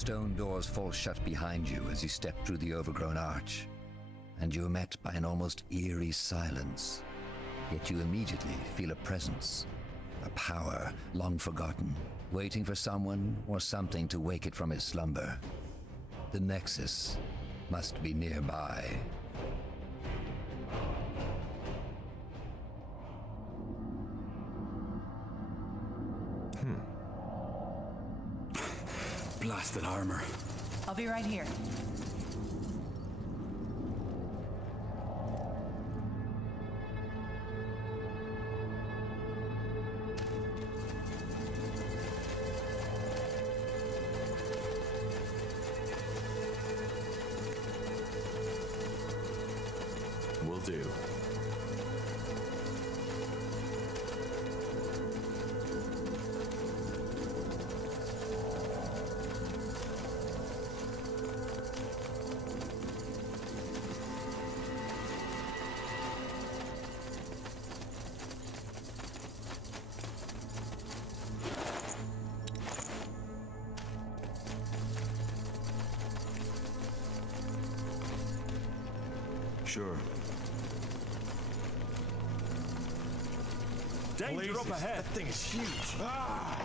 stone doors fall shut behind you as you step through the overgrown arch, and you are met by an almost eerie silence. Yet you immediately feel a presence, a power long forgotten, waiting for someone or something to wake it from its slumber. The Nexus must be nearby. Blasted armor. I'll be right here. Will do. Sure. Danger up ahead. That thing is huge. Ah!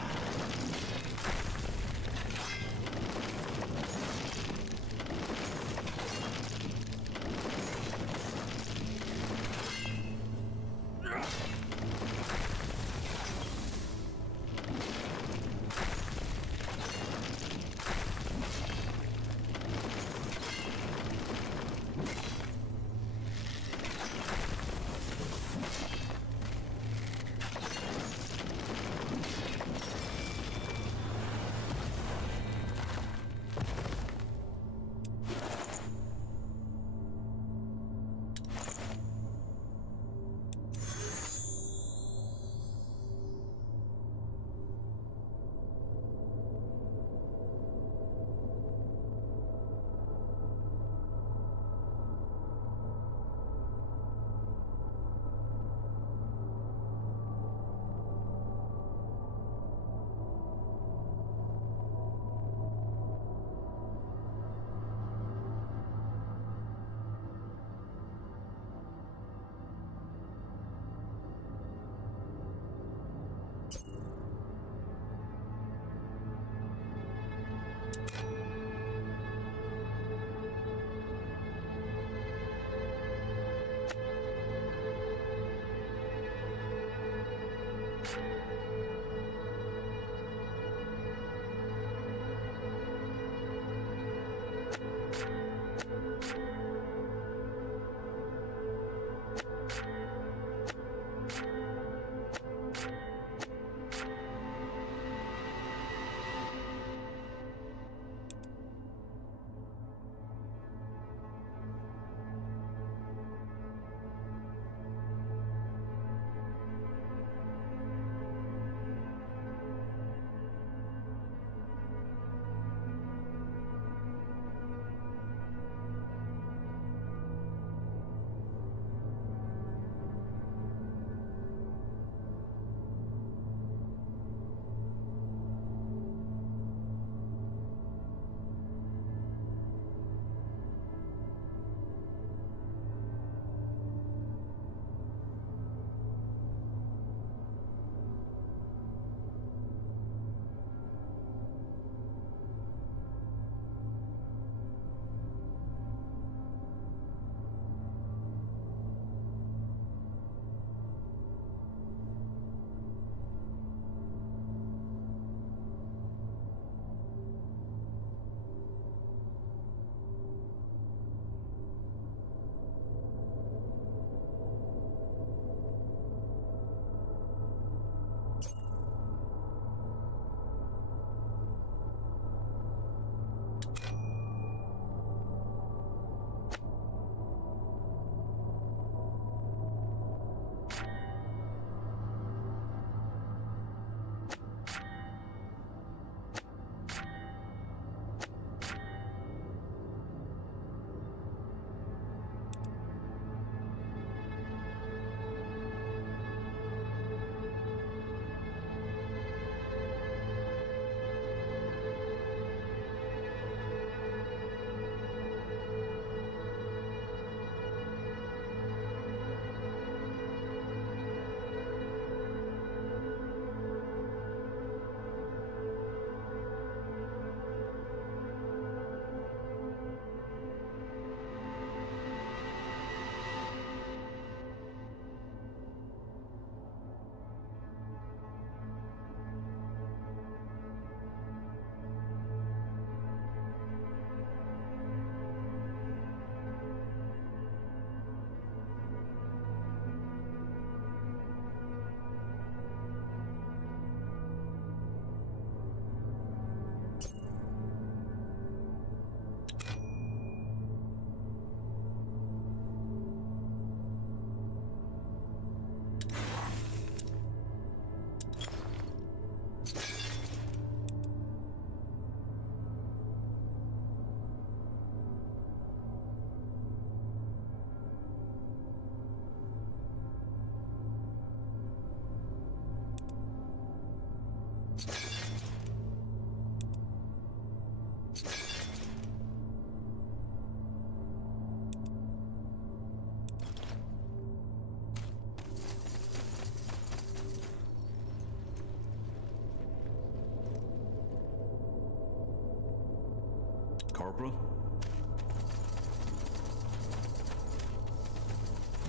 Corporal?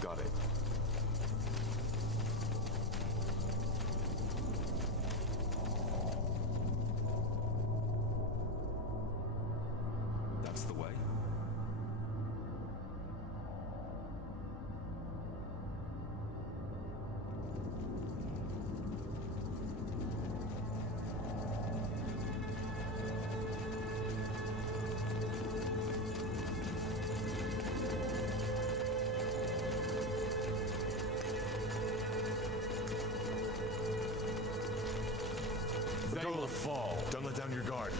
Got it. That's the way. They will fall. Don't let down your guard.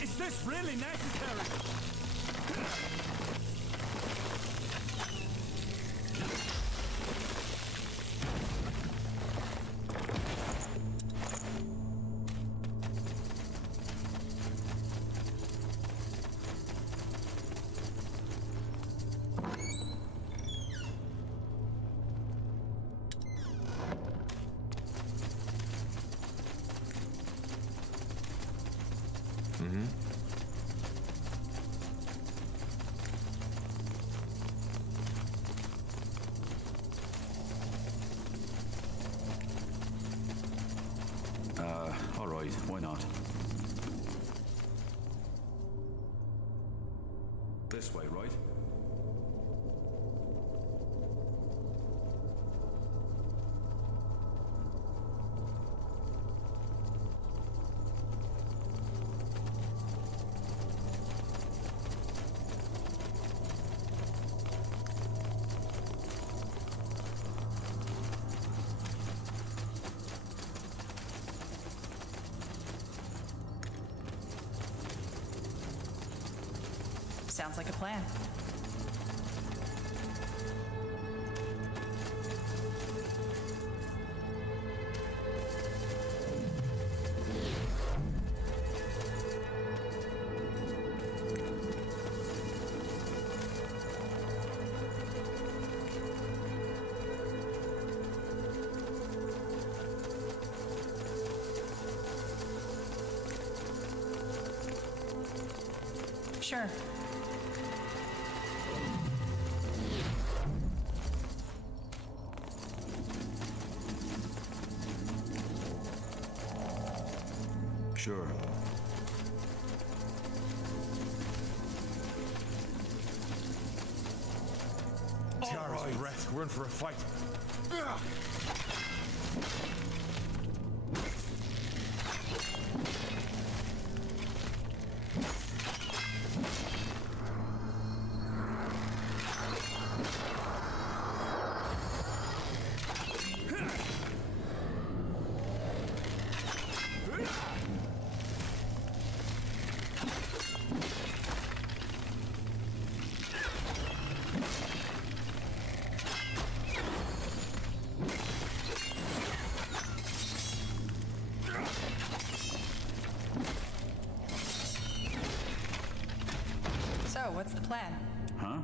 Is this really necessary? All right, why not? This way, right? Sounds like a plan. Sure. Sure. Tiara's breath. We're in for a fight. So, what's the plan? Huh?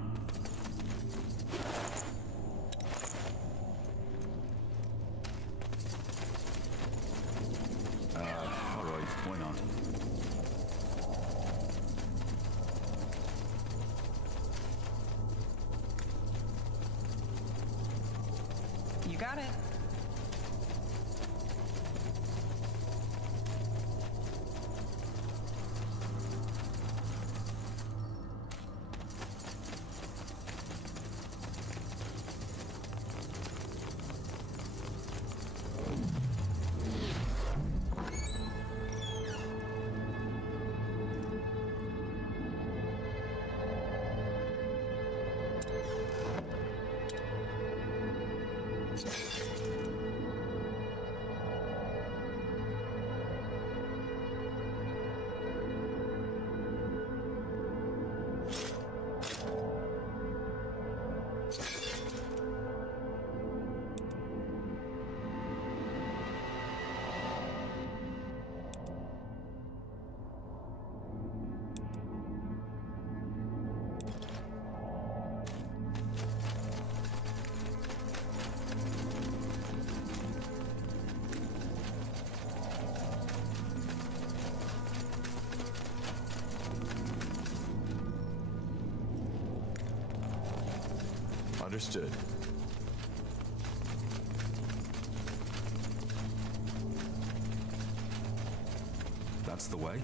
All right, why not? You got it. Understood. That's the way.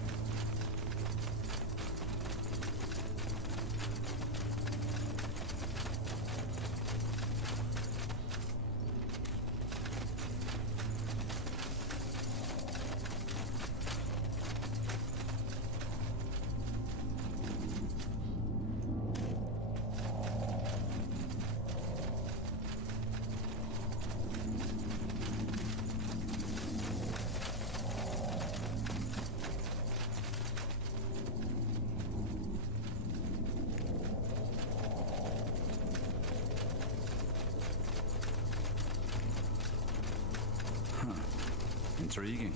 Intriguing.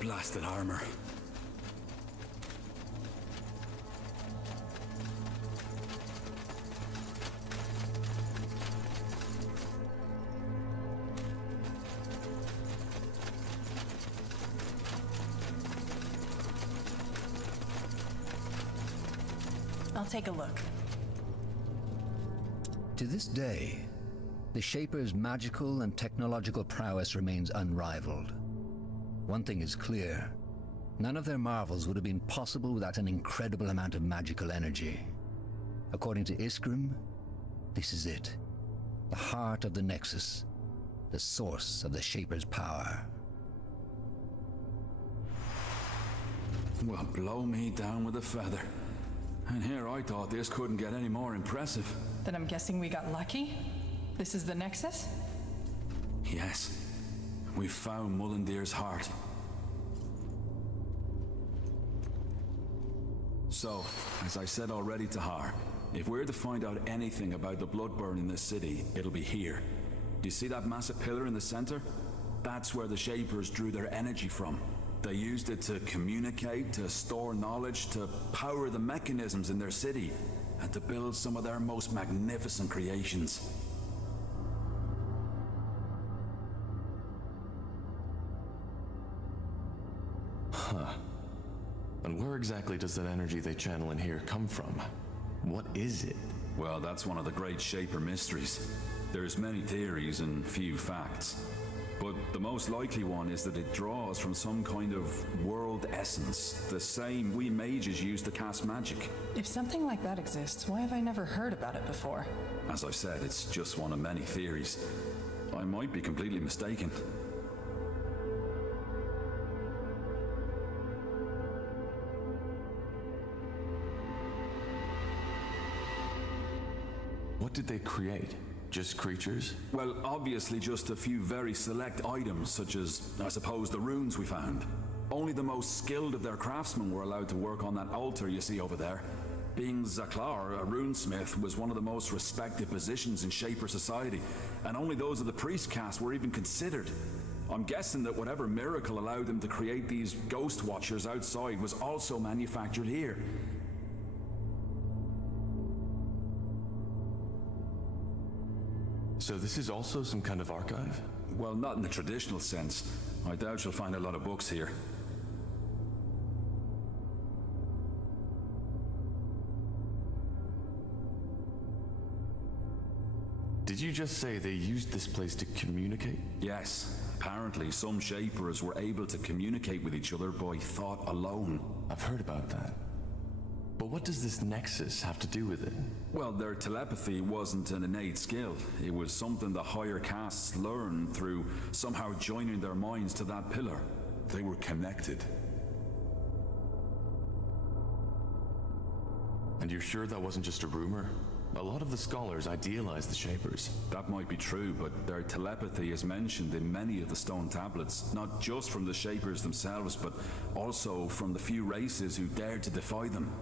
Blasted armor. I'll take a look. To this day, the Shaper's magical and technological prowess remains unrivaled. One thing is clear: none of their marvels would have been possible without an incredible amount of magical energy. According to Iskrim, this is it. The heart of the Nexus. The source of the Shaper's power. Well, blow me down with a feather. And here I thought this couldn't get any more impressive. Then I'm guessing we got lucky? This is the Nexus? Yes, we've found Mullendeer's heart. So, as I said already to Har, if we're to find out anything about the Bloodburn in this city, it'll be here. Do you see that massive pillar in the center? That's where the Shapers drew their energy from. They used it to communicate, to store knowledge, to power the mechanisms in their city, and to build some of their most magnificent creations. And where exactly does that energy they channel in here come from? What is it? Well, that's one of the great Shaper mysteries. There's many theories and few facts. But the most likely one is that it draws from some kind of world essence, the same we mages use to cast magic. If something like that exists, why have I never heard about it before? As I said, it's just one of many theories. I might be completely mistaken. What did they create? Just creatures? Well, obviously just a few very select items, such as, I suppose, the runes we found. Only the most skilled of their craftsmen were allowed to work on that altar you see over there. Being Zaklar, a runesmith, was one of the most respected positions in Shaper society, and only those of the priest caste were even considered. I'm guessing that whatever miracle allowed them to create these ghost watchers outside was also manufactured here. So this is also some kind of archive? Well, not in the traditional sense. I doubt you'll find a lot of books here. Did you just say they used this place to communicate? Yes. Apparently, some Shapers were able to communicate with each other by thought alone. I've heard about that. But what does this Nexus have to do with it? Well, their telepathy wasn't an innate skill. It was something the higher castes learned through somehow joining their minds to that pillar. They were connected. And you're sure that wasn't just a rumor? A lot of the scholars idealize the Shapers. That might be true, but their telepathy is mentioned in many of the stone tablets, not just from the Shapers themselves, but also from the few races who dared to defy them.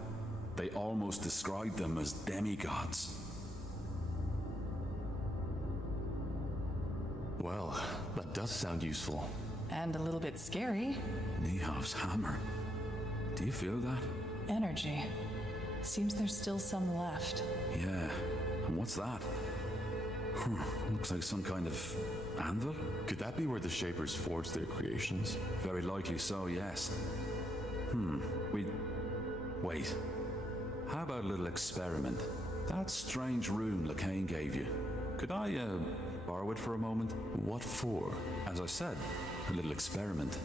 They almost describe them as demigods. Well, that does sound useful. And a little bit scary. Nihav's hammer. Do you feel that? Energy. Seems there's still some left. Yeah. And what's that? Looks like some kind of anvil? Could that be where the Shapers forged their creations? Very likely so, yes. Wait. How about a little experiment? That strange rune Lacane gave you. Could I, borrow it for a moment? What for? As I said, a little experiment.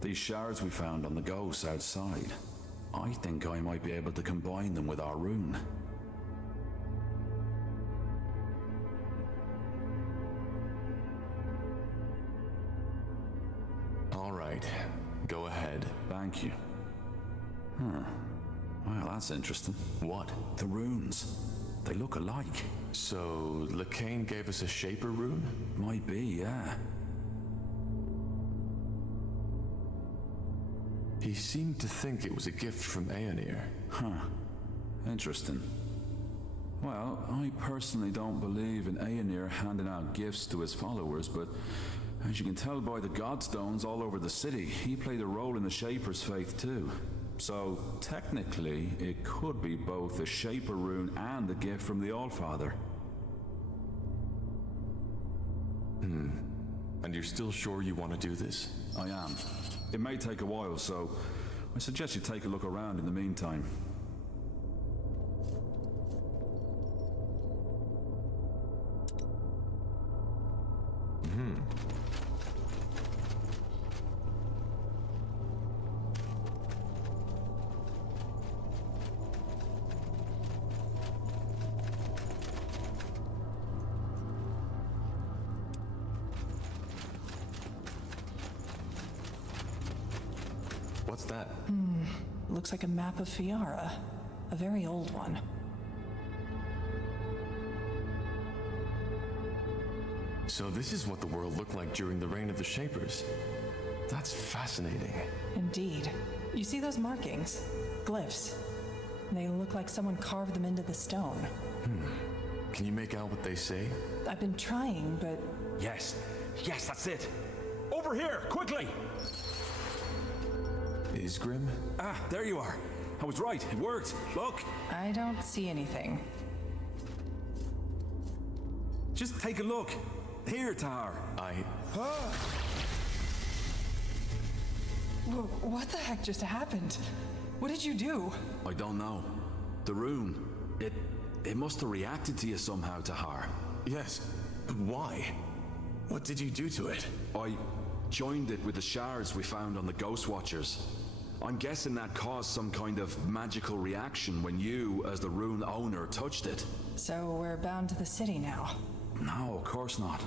These shards we found on the ghosts outside. I think I might be able to combine them with our rune. All right, go ahead. Thank you. Well, that's interesting. What? The runes. They look alike. So, Lacane gave us a Shaper rune? Might be, yeah. He seemed to think it was a gift from Aenir. Interesting. Well, I personally don't believe in Aenir handing out gifts to his followers, but as you can tell by the godstones all over the city, he played a role in the Shaper's faith too. So, technically, it could be both a Shaper rune and a gift from the Allfather. And you're still sure you want to do this? I am. It may take a while, so I suggest you take a look around in the meantime. What's that? Looks like a map of Fiara. A very old one. So this is what the world looked like during the reign of the Shapers. That's fascinating. Indeed. You see those markings? Glyphs. They look like someone carved them into the stone. Can you make out what they say? I've been trying, but Yes, that's it. Over here, quickly! Isgrim? Ah, there you are. I was right, it worked. Look, I don't see anything. just take a look. Here, Tahar. What the heck just happened? What did you do? I don't know. The rune, it must have reacted to you somehow, Tahar. Yes, but why? What did you do to it? I joined it with the shards we found on the Ghost Watchers. I'm guessing that caused some kind of magical reaction when you, as the rune owner, touched it. So we're bound to the city now. No, of course not.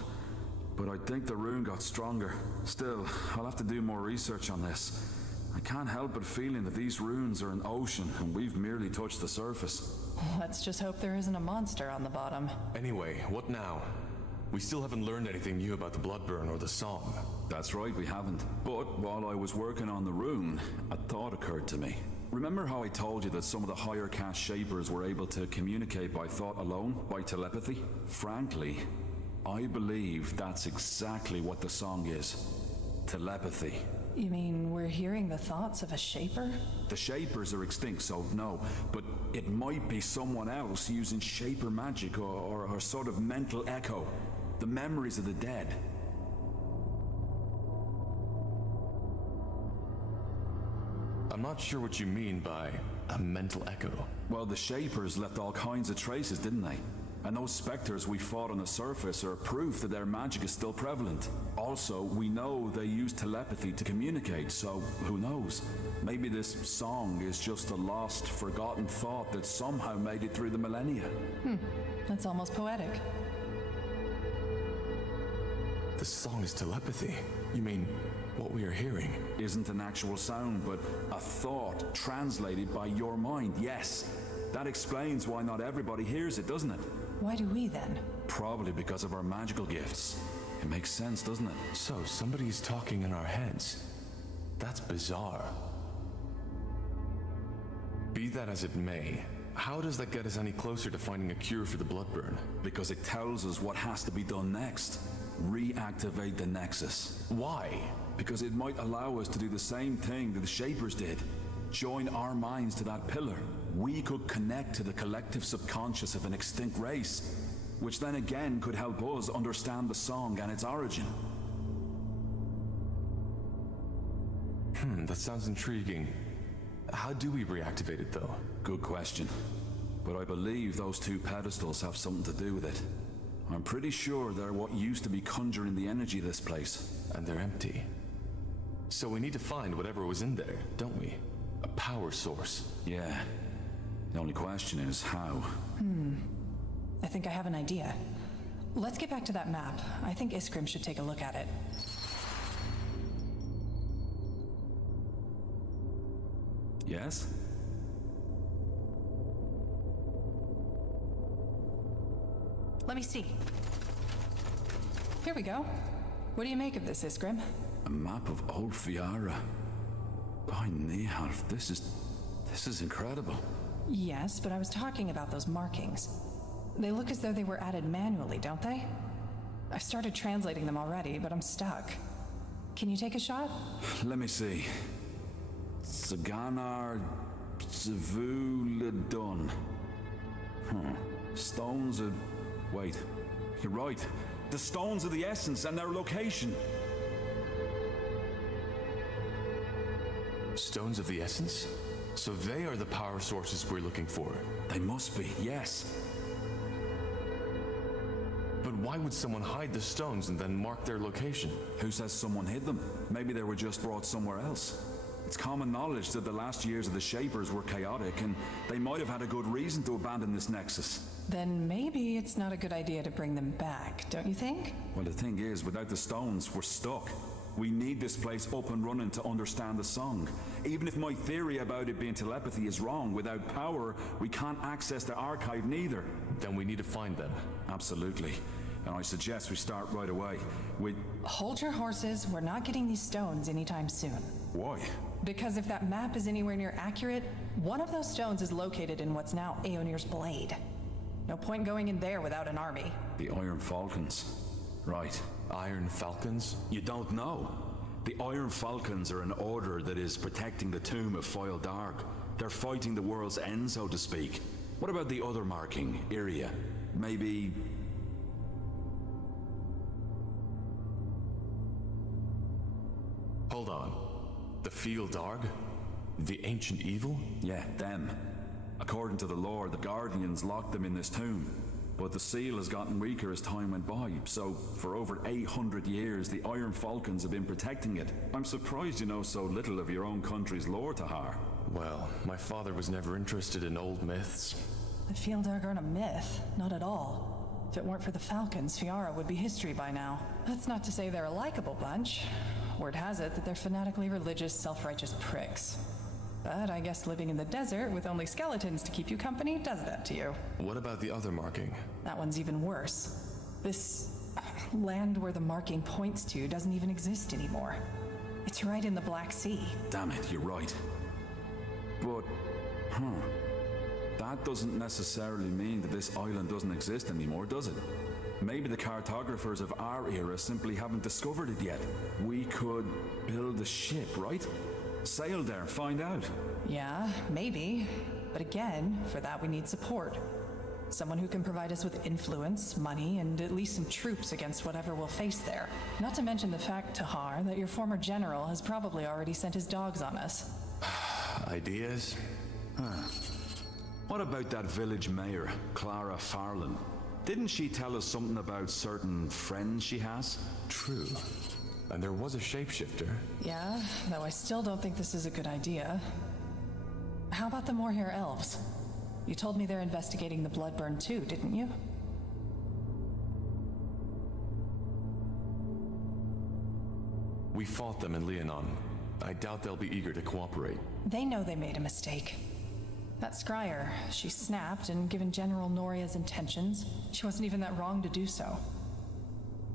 But I think the rune got stronger. Still, I'll have to do more research on this. I can't help but feeling that these runes are an ocean and we've merely touched the surface. Let's just hope there isn't a monster on the bottom. Anyway, what now? We still haven't learned anything new about the Bloodburn or the song. That's right, we haven't. But while I was working on the rune, a thought occurred to me. Remember how I told you that some of the higher caste Shapers were able to communicate by thought alone, by telepathy? Frankly, I believe that's exactly what the song is. Telepathy. You mean we're hearing the thoughts of a Shaper? The Shapers are extinct, so no. But it might be someone else using Shaper magic or a sort of mental echo. The memories of the dead. I'm not sure what you mean by a mental echo. Well, the Shapers left all kinds of traces, didn't they? And those specters we fought on the surface are proof that their magic is still prevalent. Also, we know they use telepathy to communicate, so who knows? Maybe this song is just a lost, forgotten thought that somehow made it through the millennia. That's almost poetic. The song is telepathy. You mean what we are hearing? Isn't an actual sound, but a thought translated by your mind, yes. That explains why not everybody hears it, doesn't it? Why do we then? Probably because of our magical gifts. It makes sense, doesn't it? So, somebody's talking in our heads. That's bizarre. Be that as it may, how does that get us any closer to finding a cure for the bloodburn? Because it tells us what has to be done next. Reactivate the Nexus. Why? Because it might allow us to do the same thing that the Shapers did. Join our minds to that pillar. We could connect to the collective subconscious of an extinct race, which then again could help us understand the song and its origin. That sounds intriguing. How do we reactivate it, though? Good question. But I believe those two pedestals have something to do with it. I'm pretty sure they're what used to be conjuring the energy of this place. And they're empty. So we need to find whatever was in there, don't we? A power source. Yeah. The only question is how. I think I have an idea. Let's get back to that map. I think Iskrim should take a look at it. Yes? Let me see. Here we go. What do you make of this, Iskrim? A map of Old Fiara. By Nihalf, this is incredible. Yes, but I was talking about those markings. They look as though they were added manually, don't they? I've started translating them already, but I'm stuck. Can you take a shot? Let me see. Saganar Zavuladun. Stones of... Wait. You're right. The stones of the essence and their location. Stones of the Essence? So they are the power sources we're looking for. They must be, yes. But why would someone hide the stones and then mark their location? Who says someone hid them? Maybe they were just brought somewhere else. It's common knowledge that the last years of the Shapers were chaotic, and they might have had a good reason to abandon this nexus. Then maybe it's not a good idea to bring them back, don't you think? Well, the thing is, without the stones, we're stuck. We need this place up and running to understand the song. Even if my theory about it being telepathy is wrong, without power, we can't access the archive neither. Then we need to find them. Absolutely. And I suggest we start right away. Hold your horses. We're not getting these stones anytime soon. Why? Because if that map is anywhere near accurate, one of those stones is located in what's now Aeonir's Blade. No point going in there without an army. The Iron Falcons. Right. Iron Falcons? You don't know. The Iron Falcons are an order that is protecting the tomb of Foil Dark. They're fighting the world's end, so to speak. What about the other marking, Iria? Maybe... Hold on. The Field Darg? The ancient evil? Yeah, them. According to the lore, the Guardians locked them in this tomb. But the seal has gotten weaker as time went by, so for over 800 years, the Iron Falcons have been protecting it. I'm surprised you know so little of your own country's lore, Tahar. Well, my father was never interested in old myths. The Fieldar aren't a myth, not at all. If it weren't for the Falcons, Fiara would be history by now. That's not to say they're a likable bunch. Word has it that they're fanatically religious, self-righteous pricks. But I guess living in the desert with only skeletons to keep you company does that to you. What about the other marking? That one's even worse. This land where the marking points to doesn't even exist anymore. It's right in the Black Sea. Damn it, you're right. But, that doesn't necessarily mean that this island doesn't exist anymore, does it? Maybe the cartographers of our era simply haven't discovered it yet. We could build a ship, right? Sail there, find out. Yeah, maybe. But again, for that we need support. Someone who can provide us with influence, money, and at least some troops against whatever we'll face there. Not to mention the fact, Tahar, that your former general has probably already sent his dogs on us. Ideas? What about that village mayor, Clara Farland? Didn't she tell us something about certain friends she has? True. And there was a shapeshifter. Yeah, though I still don't think this is a good idea. How about the Moorhair elves? You told me they're investigating the Bloodburn too, didn't you? We fought them in Leonon. I doubt they'll be eager to cooperate. They know they made a mistake. That scryer, she snapped, and given General Noria's intentions, she wasn't even that wrong to do so.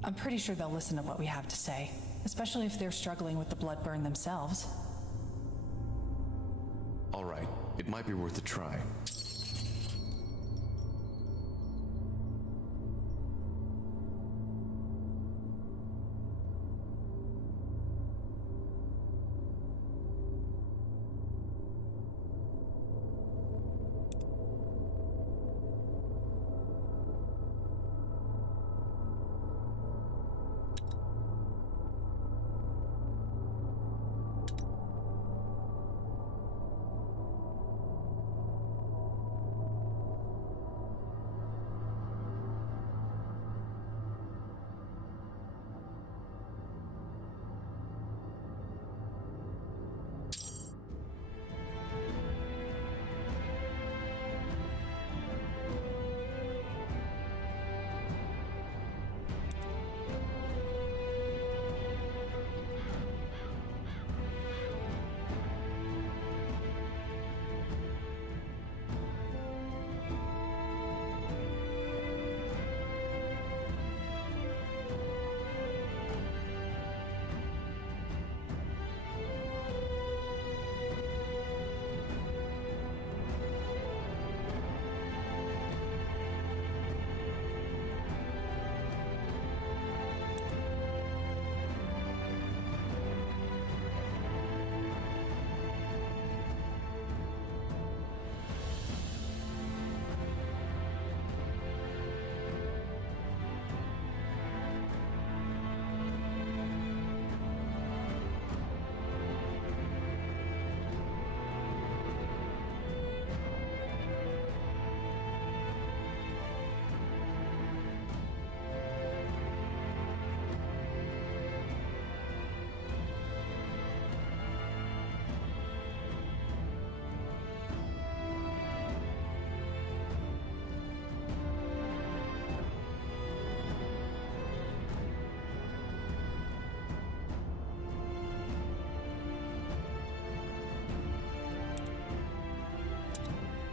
I'm pretty sure they'll listen to what we have to say, especially if they're struggling with the blood burn themselves. All right, it might be worth a try.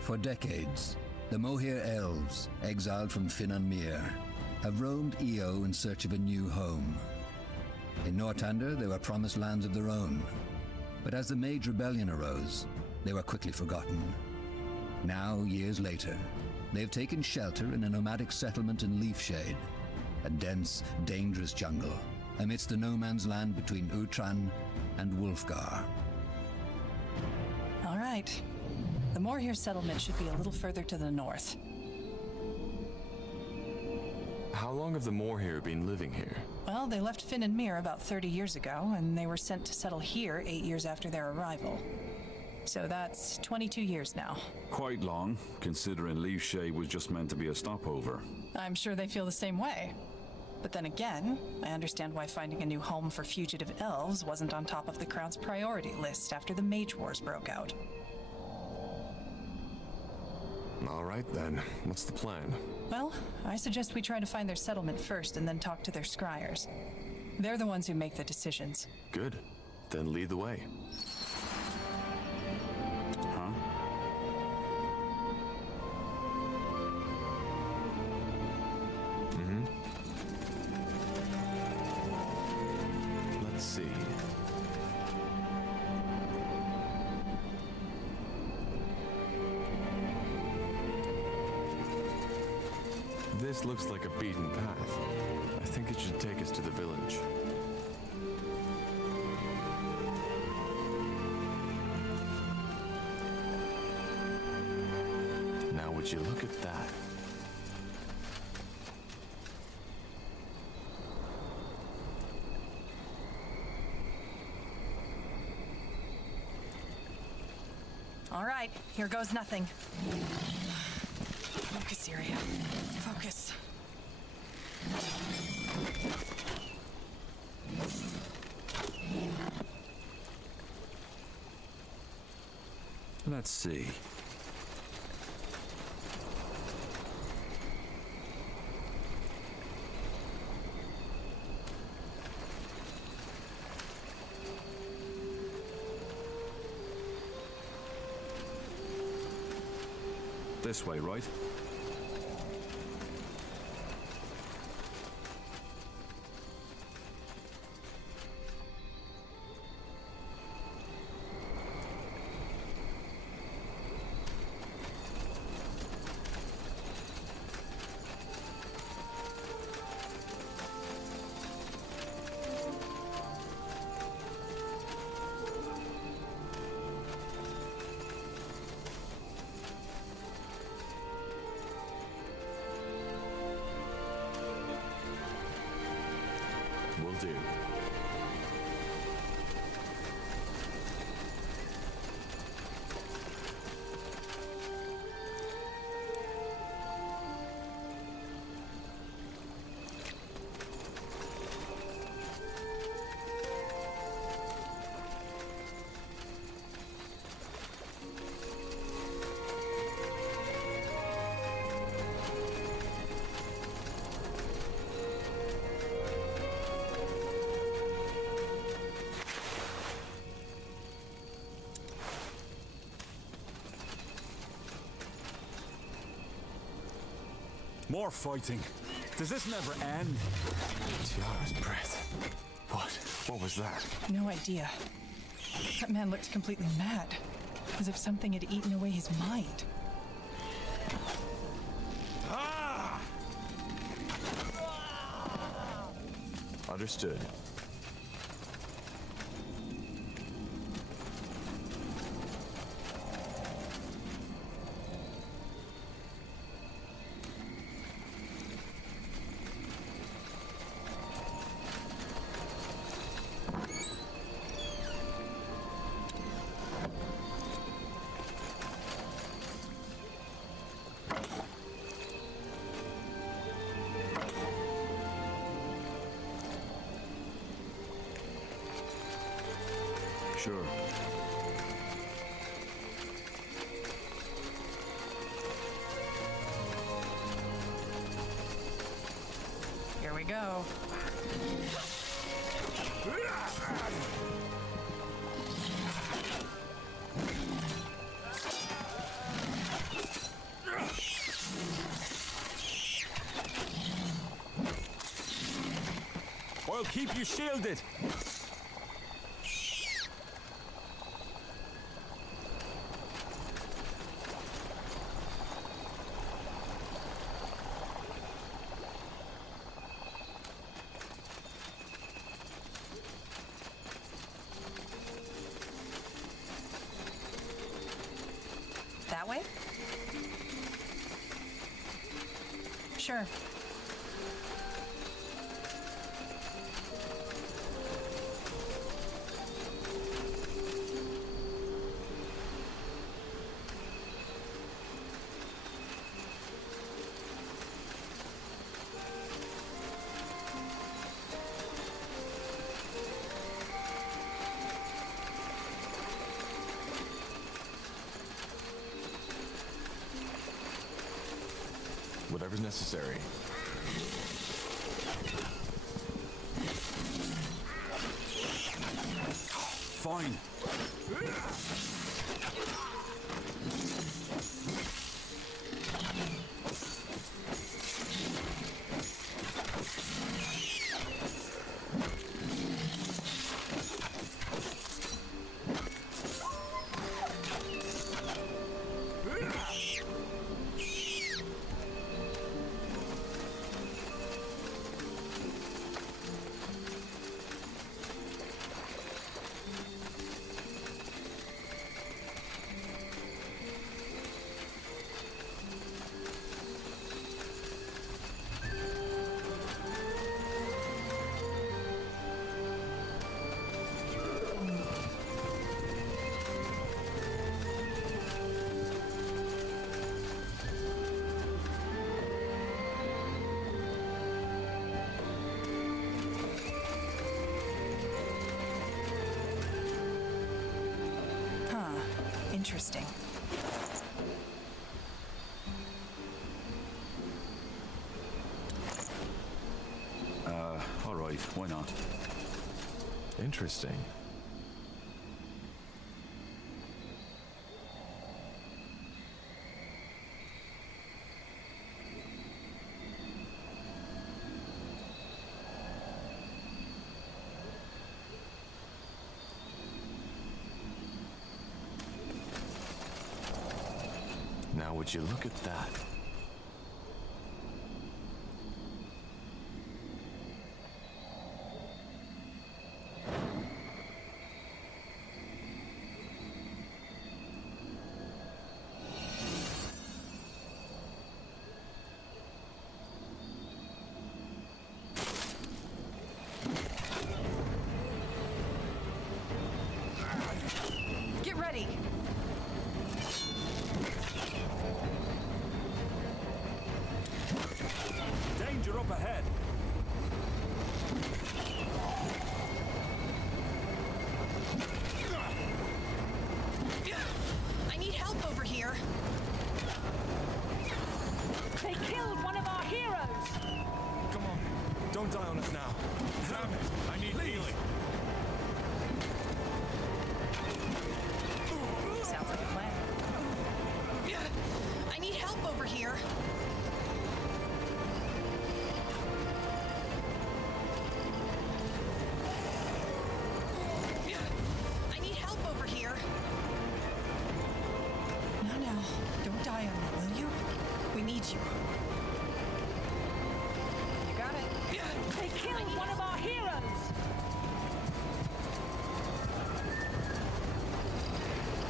For decades, the Mohir elves, exiled from Finan Mir, have roamed Io in search of a new home. In Nortander, they were promised lands of their own, but as the Mage Rebellion arose, they were quickly forgotten. Now, years later, they have taken shelter in a nomadic settlement in Leafshade, a dense, dangerous jungle amidst the no-man's land between Utran and Wolfgar. All right. The Morhir settlement should be a little further to the north. How long have the Morhir been living here? Well, they left Finn and Mir about 30 years ago, and they were sent to settle here 8 years after their arrival. So that's 22 years now. Quite long, considering Leafshade was just meant to be a stopover. I'm sure they feel the same way. But then again, I understand why finding a new home for fugitive elves wasn't on top of the Crown's priority list after the Mage Wars broke out. All right then, what's the plan? Well, I suggest we try to find their settlement first and then talk to their scryers. They're the ones who make the decisions. Good. Then lead the way. Huh? Let's see. This looks like a beaten path. I think it should take us to the village. Now would you look at that? All right, here goes nothing. Focus, Iria. Focus. Let's see. this way, right? Will do. More fighting. Does this never end? Tiara's breath. What was that? No idea. That man looked completely mad, as if something had eaten away his mind. Understood. Sure. Here we go. I'll keep you shielded. That way? Sure. Whatever's necessary. Fine. Interesting. All right, why not? Interesting. would you look at that? Get ready! Danger up ahead. I need help over here. They killed one of our heroes! Come on. Don't die on us now. Damn it. I need healing. Sounds like a plan. I need help over here. I need help over here. Now, don't die on me, will you? We need you. You got it. They killed one of our heroes!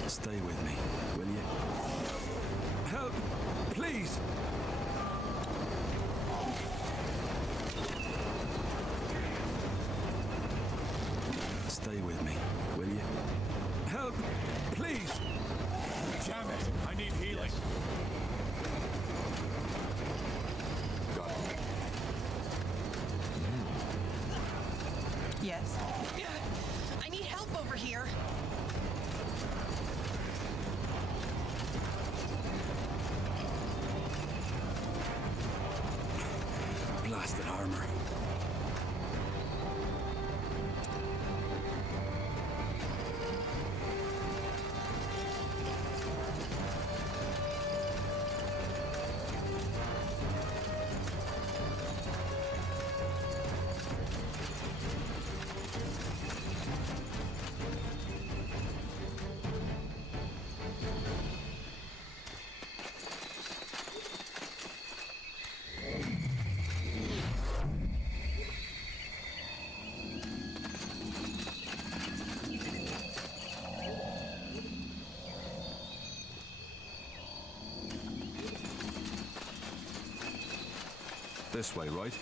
Stay with me, will you? Help! Please! Stay with me, will you? Help! Please! Damn it. I need healing. Got it. Yes. I need help over here. Blasted armor. This way, right?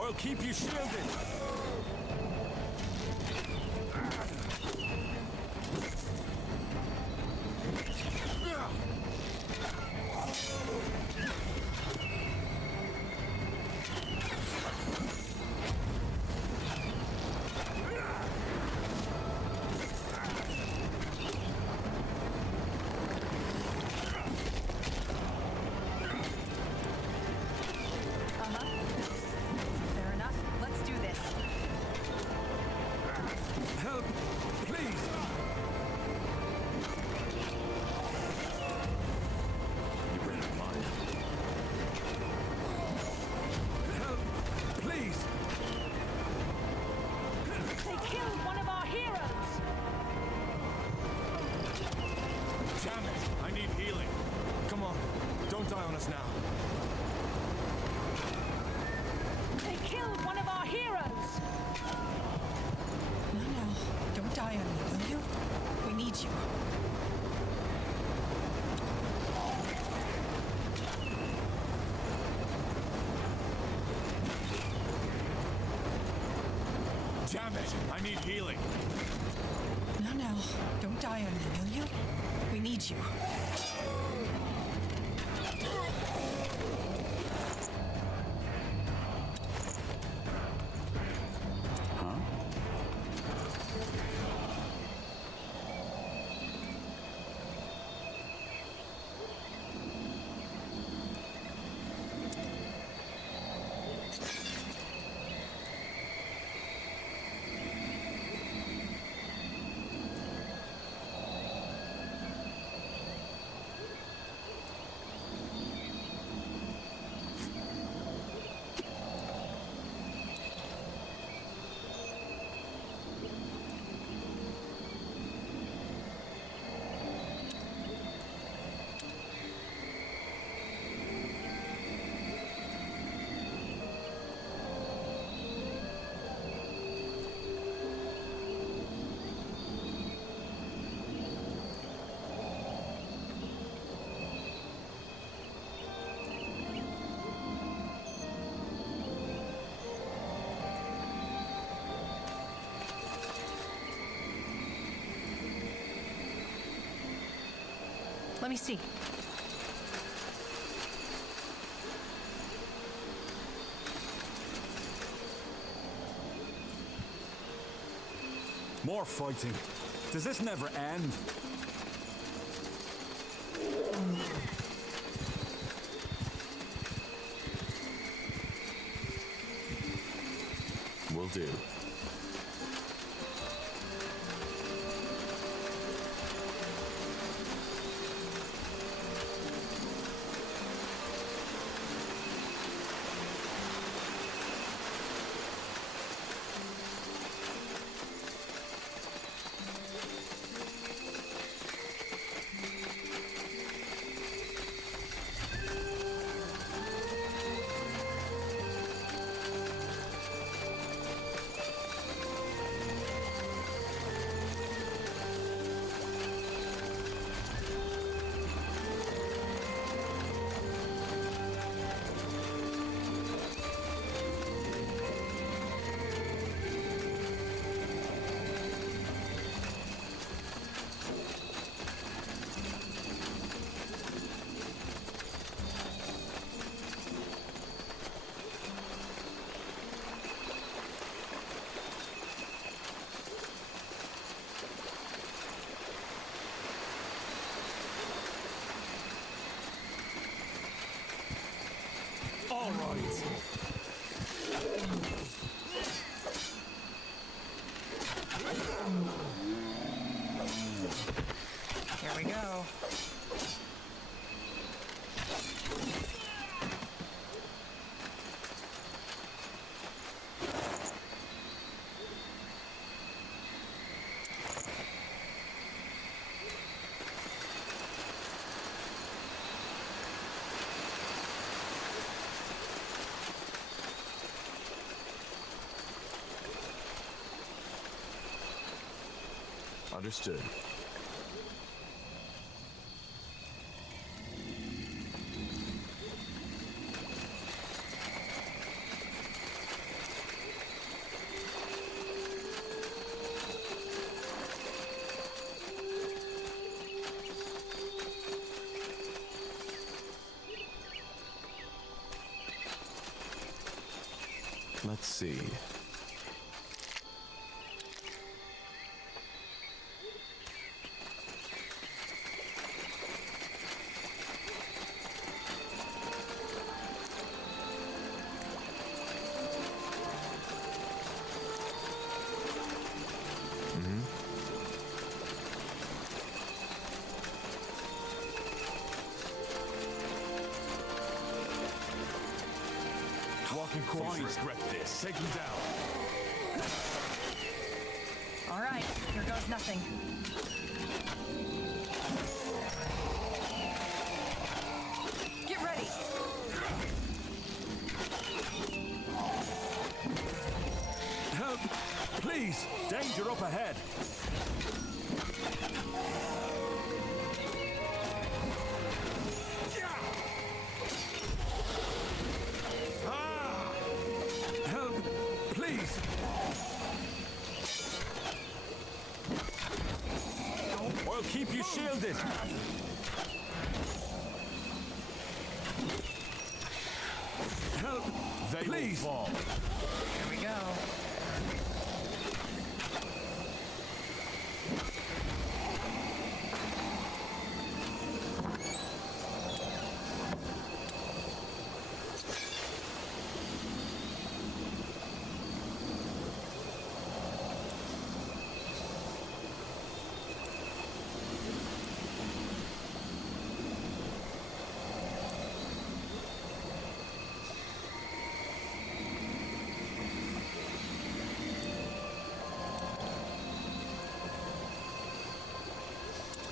I'll keep you shielded. Fair enough. Let's do this. Help! Please! You read her mind. Help! Please! They killed one of our heroes! Damn it. I need healing. Come on. Don't die on us now. They killed one of our heroes! No. Don't die on me, will you? We need you. Damn it. I need healing. No. Don't die on me, will you? We need you. Huh? Let me see. More fighting. Does this never end? Will do. All right. Here we go. Understood. Let's see. Walking corpse. Regret this. Take him down. All right, here goes nothing. Get ready. Help! Please! Danger up ahead! Help! Please! I'll keep you shielded! Help! They Please! will fall. Here we go.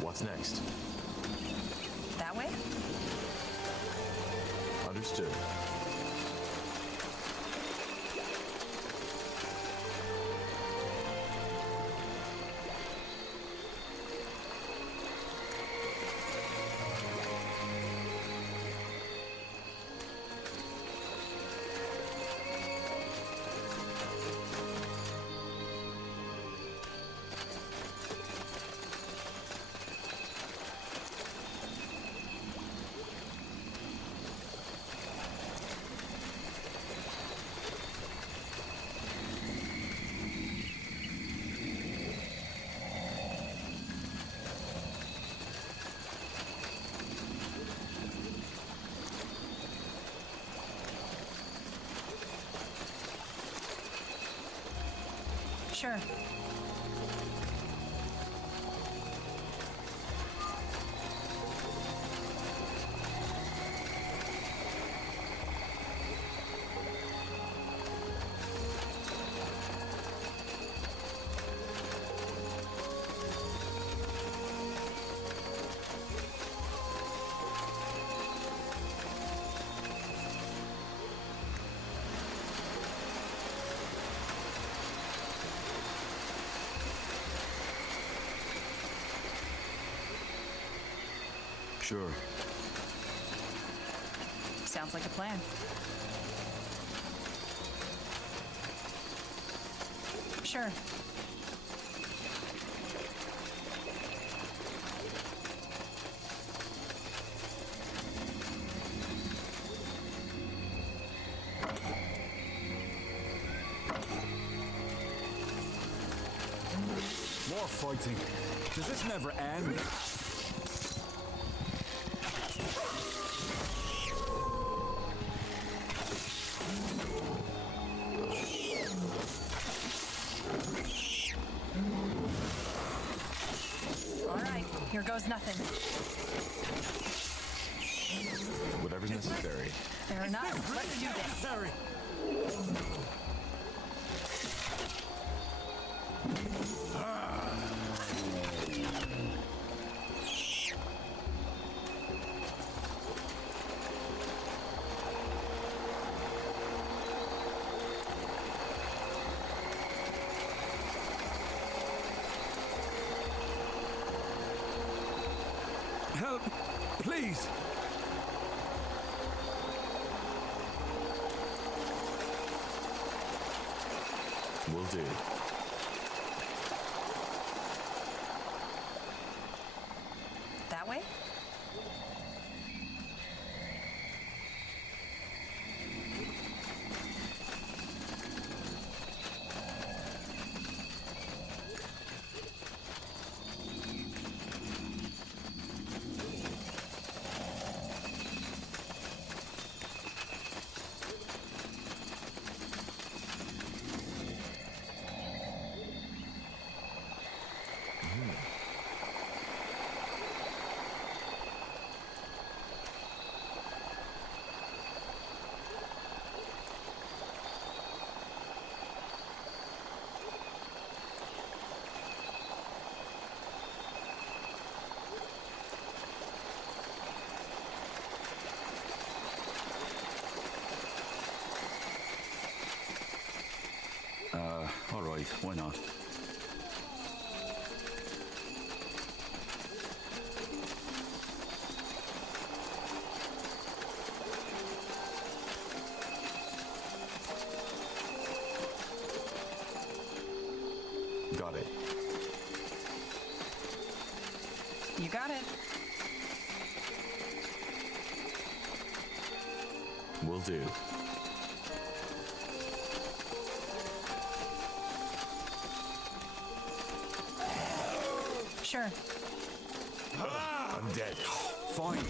What's next? That way? Understood. Sure. Sure. Sounds like a plan. Sure. More fighting. Does this never end? All right, here goes nothing. Whatever's necessary. Fair enough. Let's do this. Harry. Help! Please! Will do. That way? All right, why not? Got it. You got it. Will do. Sure. I'm dead. Fine.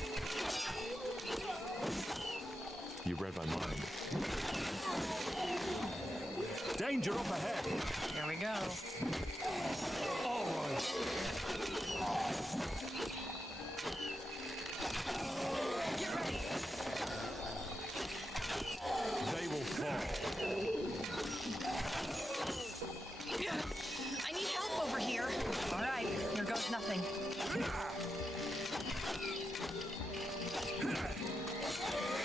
You read my mind. Danger up ahead. Here we go. All right. Get ready. They will fall. I need help over here. All right, here goes nothing.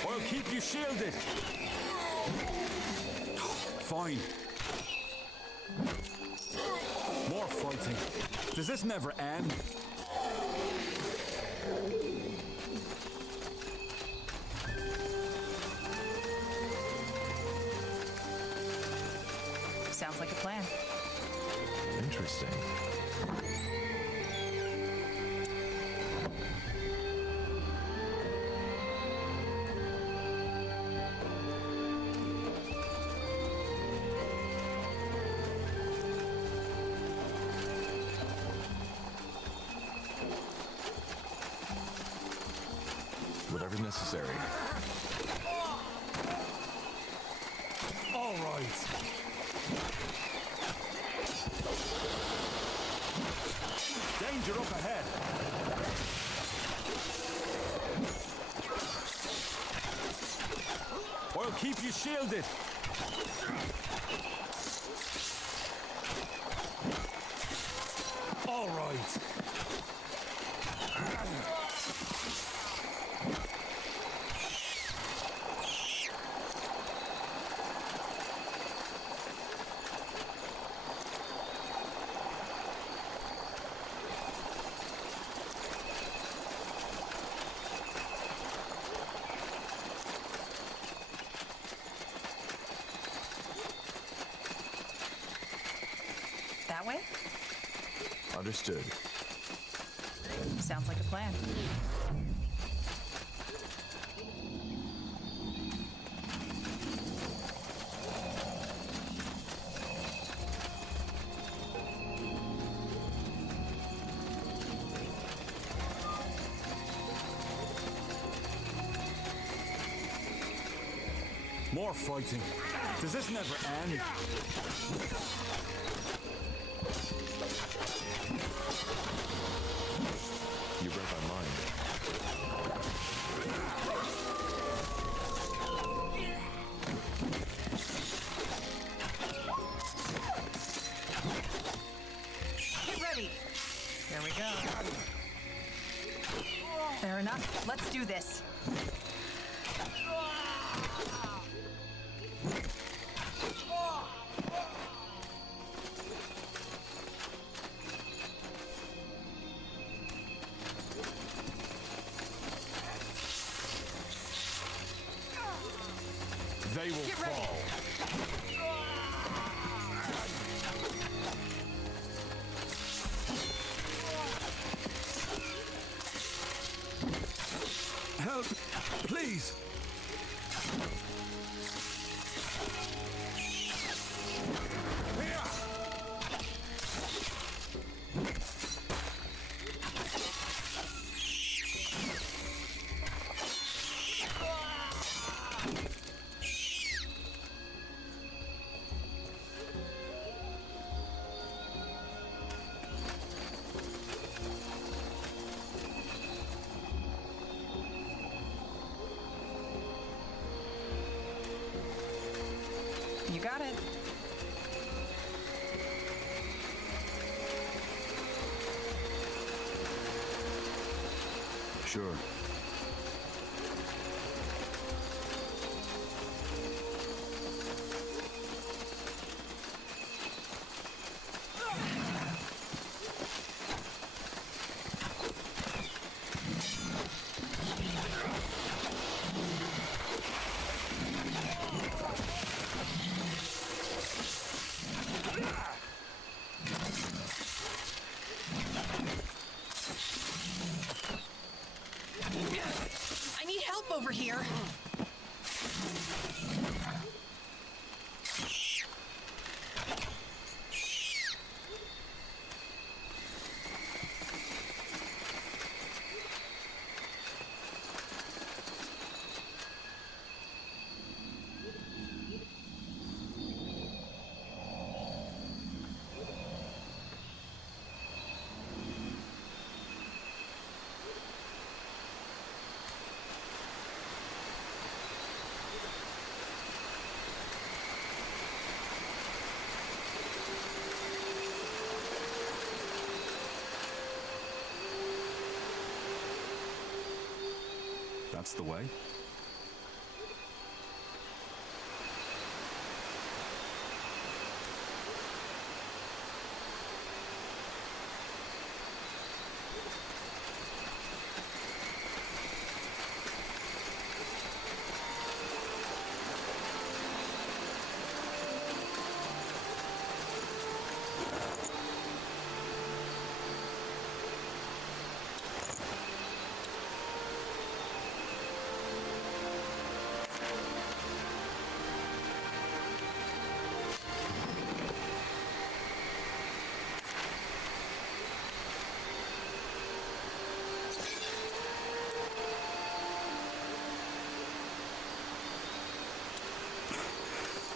I'll keep you shielded. Fine. More fighting. Does this never end? Sounds like a plan. Interesting. Whatever's necessary. All right. shielded! All right. That way? Understood. Sounds like a plan. More fighting. Does this never end? You read my mind. Get ready. There we go. Fair enough. Let's do this. They will Get ready. fall. Help! Please! You got it. Sure. I need help over here. That's the way.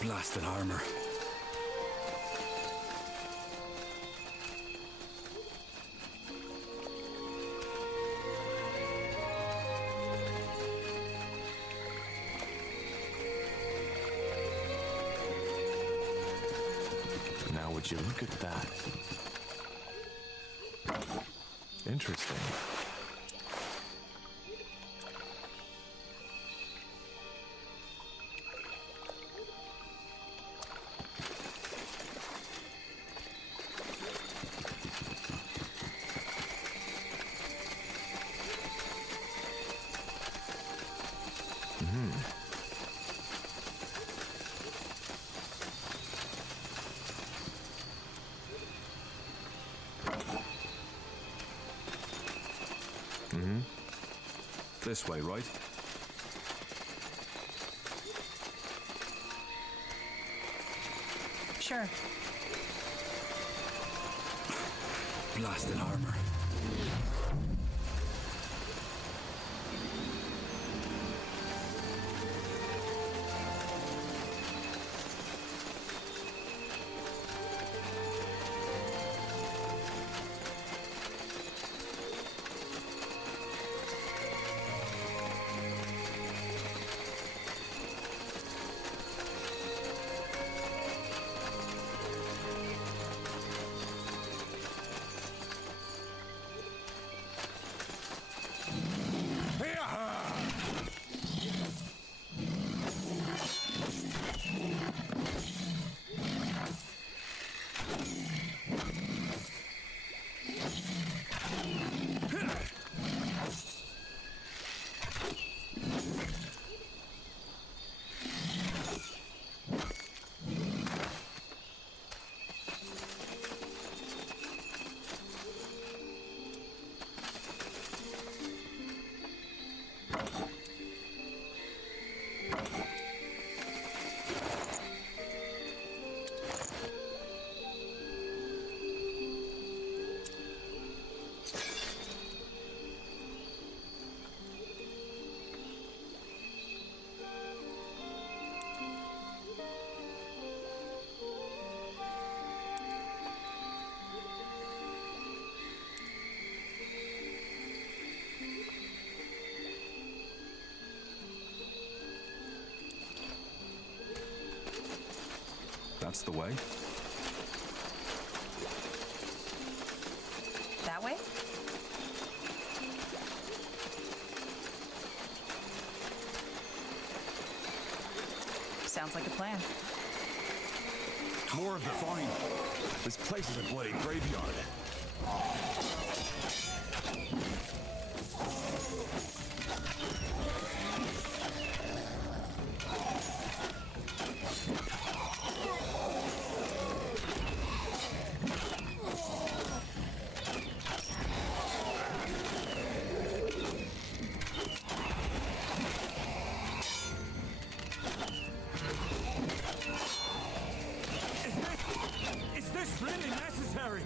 Blasted armor. would you look at that? Interesting. This way, right? Sure. Blasted armor. That's the way. That way? Sounds like a plan. More of the find. This place is a bloody graveyard. Is this really necessary?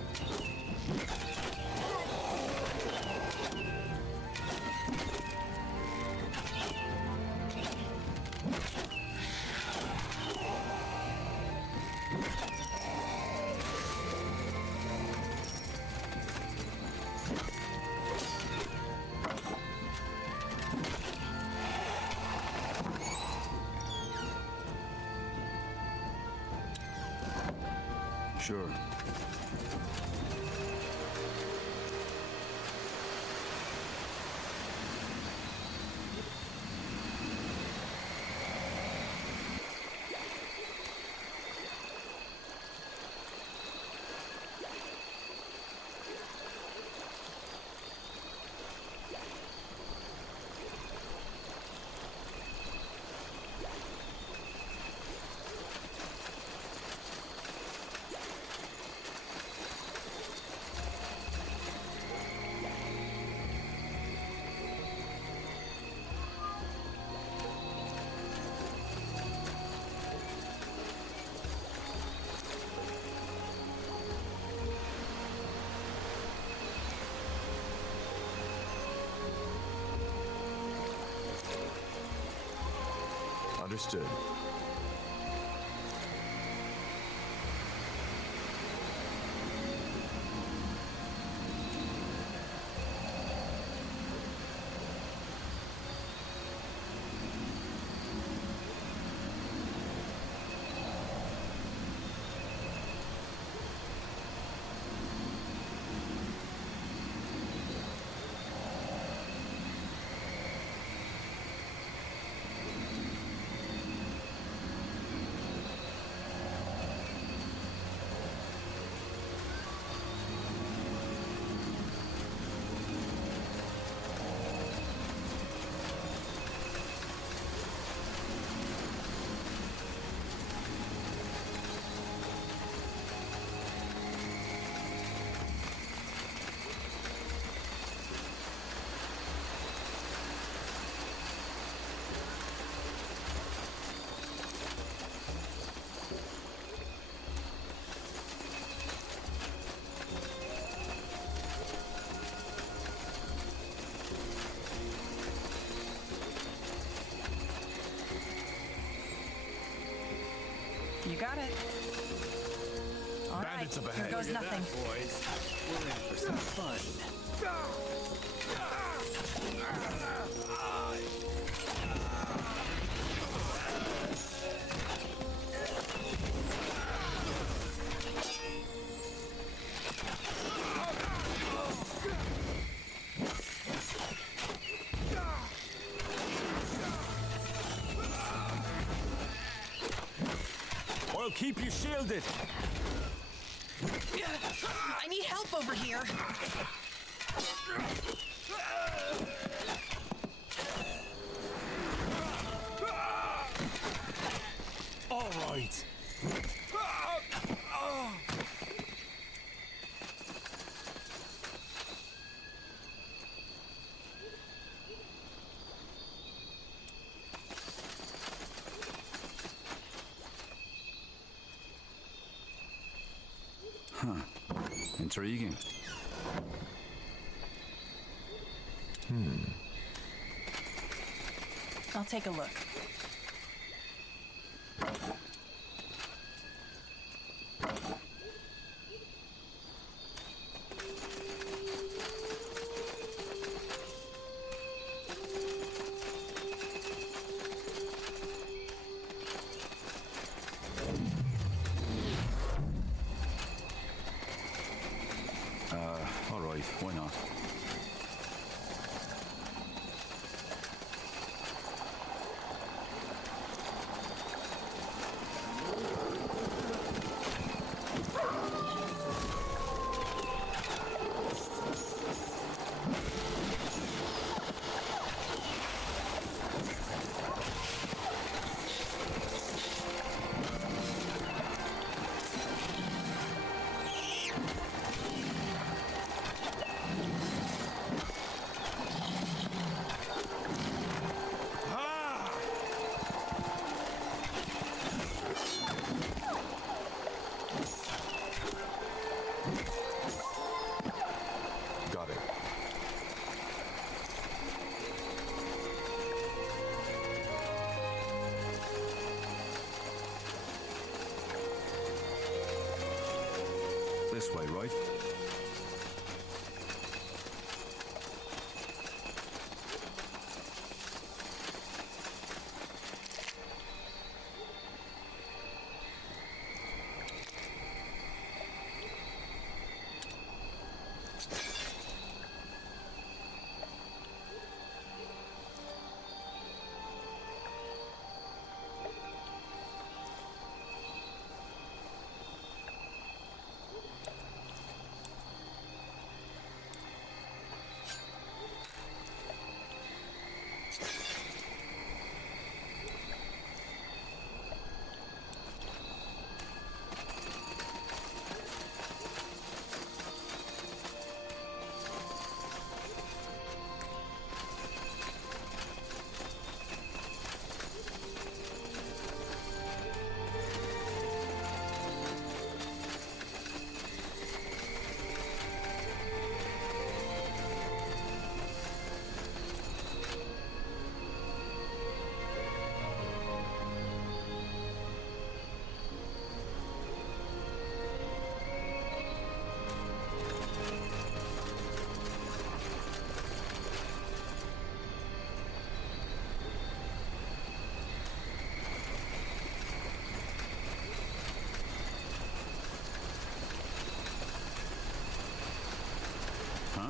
Sure. Understood. All right, Bandits up here ahead. goes nothing. Boys, we're in for some fun. I'll keep you shielded. I need help over here. All right. Intriguing. I'll take a look. All right, why not? Got it. This way, right? Huh?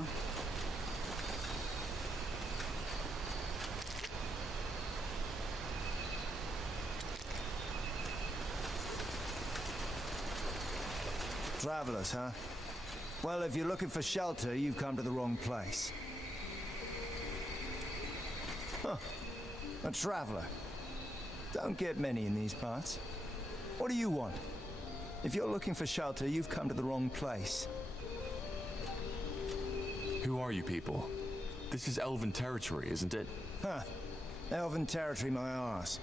Travelers, huh? Well, if you're looking for shelter, you've come to the wrong place. Huh. A traveler. Don't get many in these parts. What do you want? If you're looking for shelter, you've come to the wrong place. Who are you people? This is Elven territory, isn't it? Huh. Elven territory, my arse.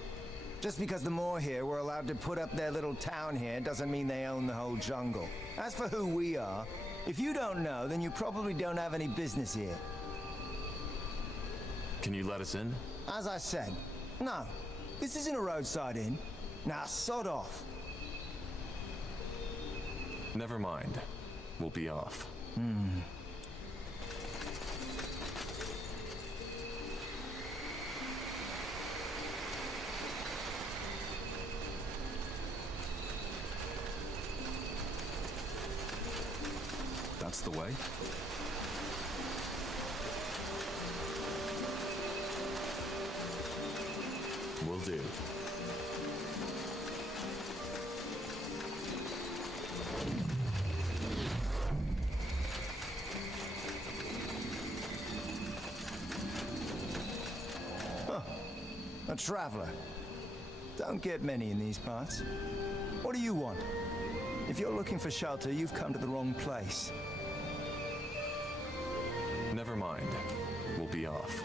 Just because the Moor here were allowed to put up their little town here doesn't mean they own the whole jungle. As for who we are, if you don't know, then you probably don't have any business here. Can you let us in? As I said, no. This isn't a roadside inn. Now, sod off. Never mind. We'll be off. That's the way. Will do. A traveler. Don't get many in these parts. What do you want? If you're looking for shelter, you've come to the wrong place. Never mind. We'll be off.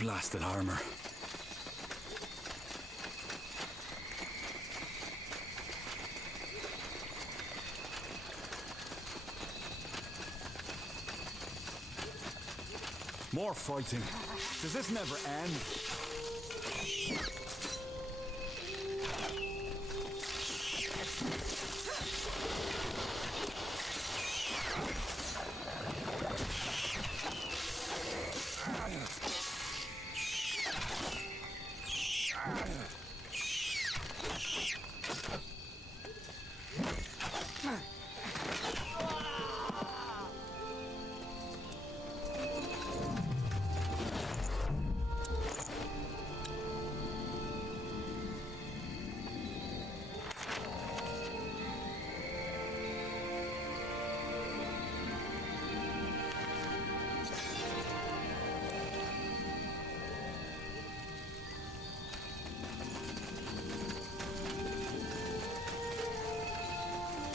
Blasted armor. More fighting. Does this never end?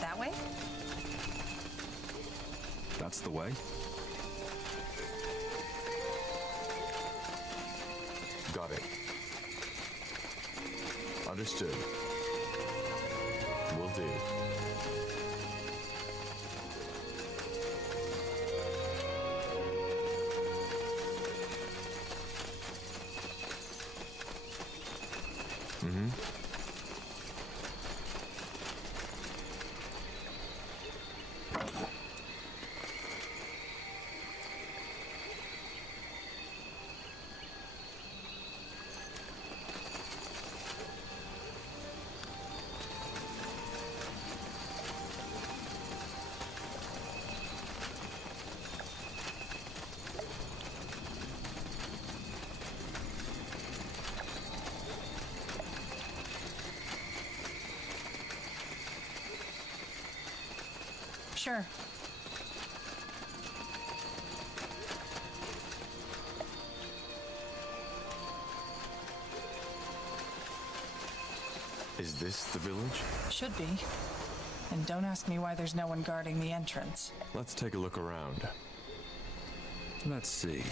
That way? That's the way. Got it. Understood. Will do. Sure. Is this the village? Should be. And don't ask me why there's no one guarding the entrance. Let's take a look around. Let's see.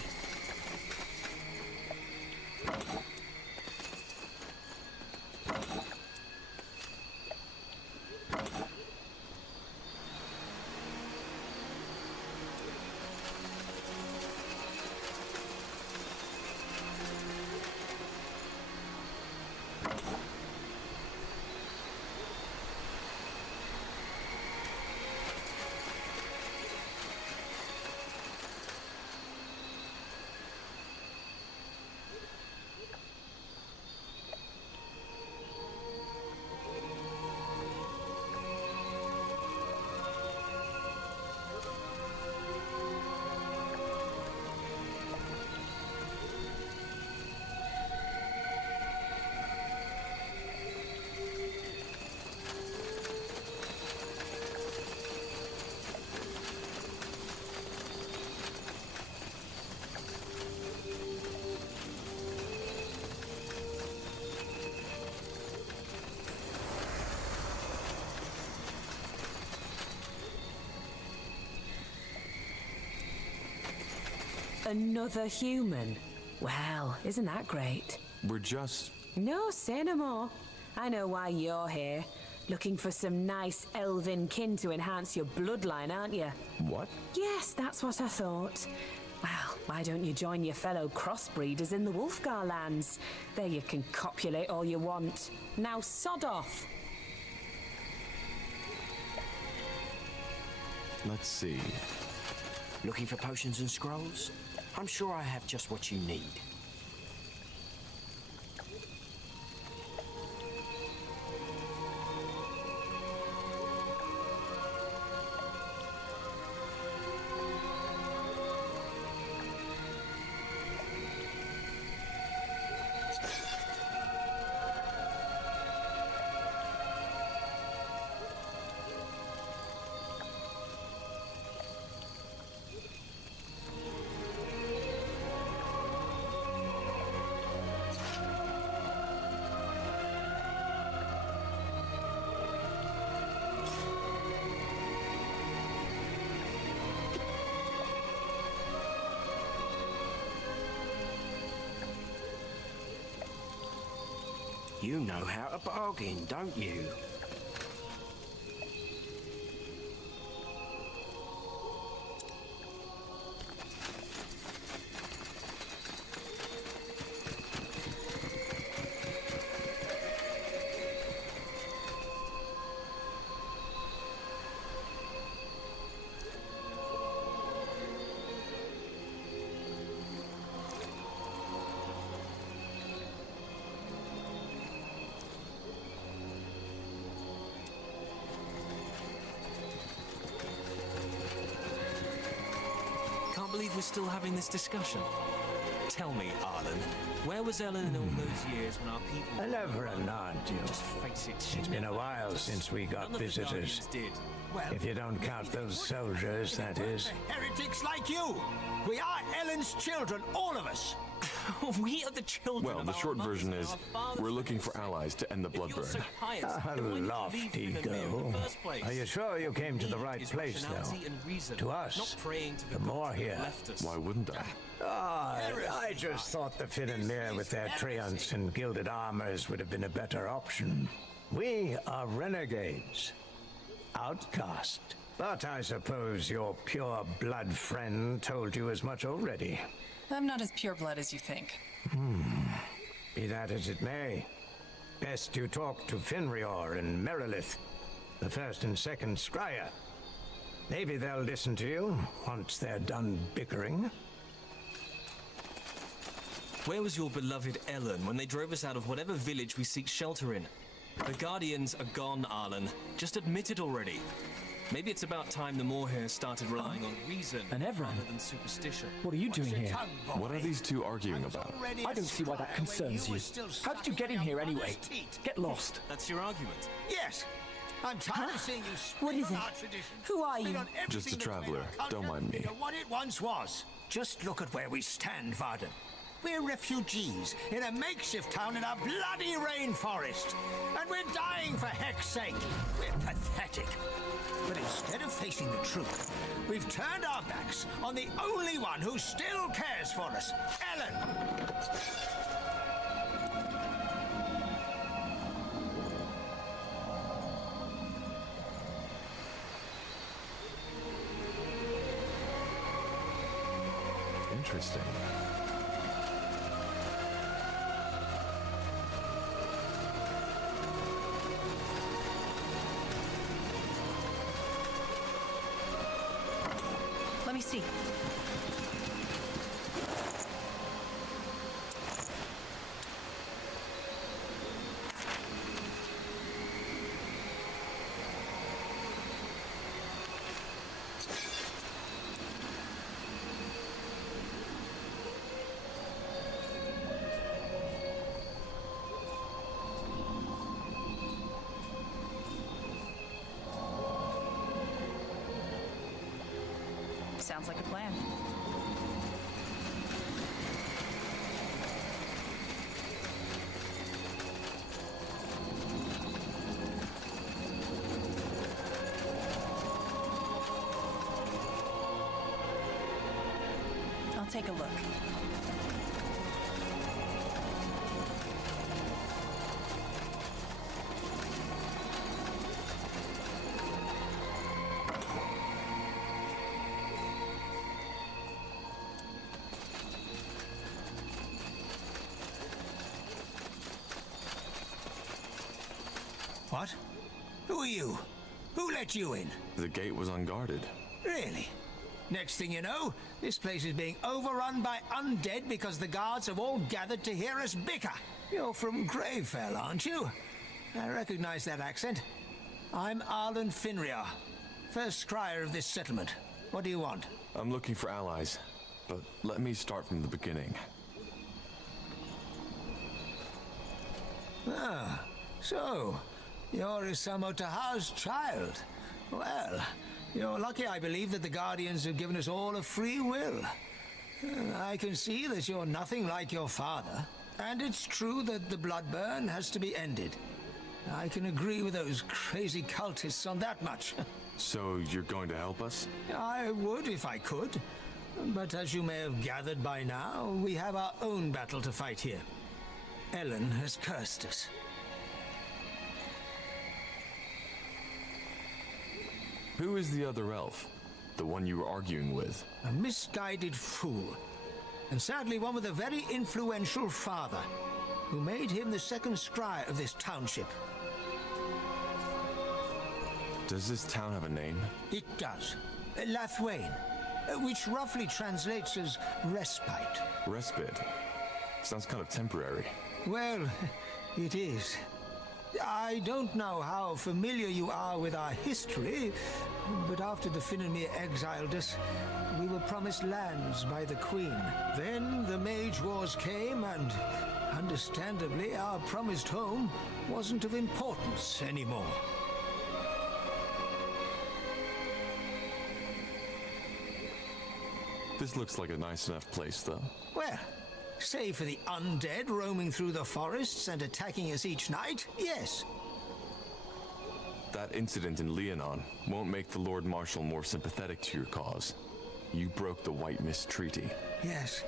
Another human? Well, isn't that great? We're just... No, say no more. I know why you're here. Looking for some nice elven kin to enhance your bloodline, aren't you? What? Yes, that's what I thought. Well, why don't you join your fellow crossbreeders in the Wolfgar lands? There you can copulate all you want. Now sod off! Let's see. Looking for potions and scrolls? I'm sure I have just what you need. You know how to bargain, don't you? Can't believe we're still having this discussion. Tell me, Arlen, where was Ellen in all those years when our people... A never nod, you. Just face it, she It's been a never while was. since we got None of the visitors. Guardians did. If you don't count those soldiers, that is. Heretics like you! We are Ellen's children, all of us! We are the children Well, of the our short mothers version and is, our fathers we're looking and for allies to end the blood If you're burn. so pious, A then why did you lofty leave Finn and Mir in go. the first place? Are you sure you came to the right Is place, though? rationality and reason, To us, not praying to the gods more that here. left us. Why wouldn't I? I just thought the Finn and Mir with their treants and gilded armors would have been a better option. We are renegades. Outcast. But I suppose your pure blood friend told you as much already. I'm not as pure blood as you think. Be that as it may, best you talk to Finrior and Merilith, the first and second Scryer. Maybe they'll listen to you once they're done bickering. Where was your beloved Ellen when they drove us out of whatever village we seek shelter in? The Guardians are gone, Arlen. Just admit it already. Maybe it's about time the Moorhair started relying on reason rather than superstition. What are you doing here? What are these two arguing about? I don't see why that concerns you. How did you get in here anyway? Get lost. That's your argument? Yes! I'm tired of seeing you What spit is on it? our tradition. Who are you? Spit on everything Just a that's traveler. made our Don't culture mind me. into what it once was. Just look at where we stand, Varden. We're refugees in a makeshift town in a bloody rainforest. And we're dying for heck's sake. We're pathetic. But instead of facing the truth, we've turned our backs on the only one who still cares for us, Ellen. Interesting. Let me see. Sounds like a plan. I'll take a look. What? Who are you? Who let you in? The gate was unguarded. Really? Next thing you know, this place is being overrun by undead because the guards have all gathered to hear us bicker. You're from Gravefell, aren't you? I recognize that accent. I'm Arlen Finriar, first scryer of this settlement. What do you want? I'm looking for allies, but let me start from the beginning. Ah, so you're Isamo Taha's child. Well, you're lucky, I believe, that the Guardians have given us all a free will. I can see that you're nothing like your father, and it's true that the bloodburn has to be ended. I can agree with those crazy cultists on that much. So you're going to help us? I would if I could, but as you may have gathered by now, we have our own battle to fight here. Ellen has cursed us. Who is the other elf? The one you were arguing with? A misguided fool. And sadly one with a very influential father, who made him the second scryer of this township. Does this town have a name? It does. Lathwain, which roughly translates as respite. Respite? Sounds kind of temporary. Well, it is. I don't know how familiar you are with our history, but after the Finnenmere exiled us, we were promised lands by the Queen. Then the Mage Wars came, and understandably, our promised home wasn't of importance anymore. This looks like a nice enough place, though. Well, save for the undead roaming through the forests and attacking us each night, yes. That incident in Leonon won't make the Lord Marshal more sympathetic to your cause. You broke the White Mist Treaty. Yes,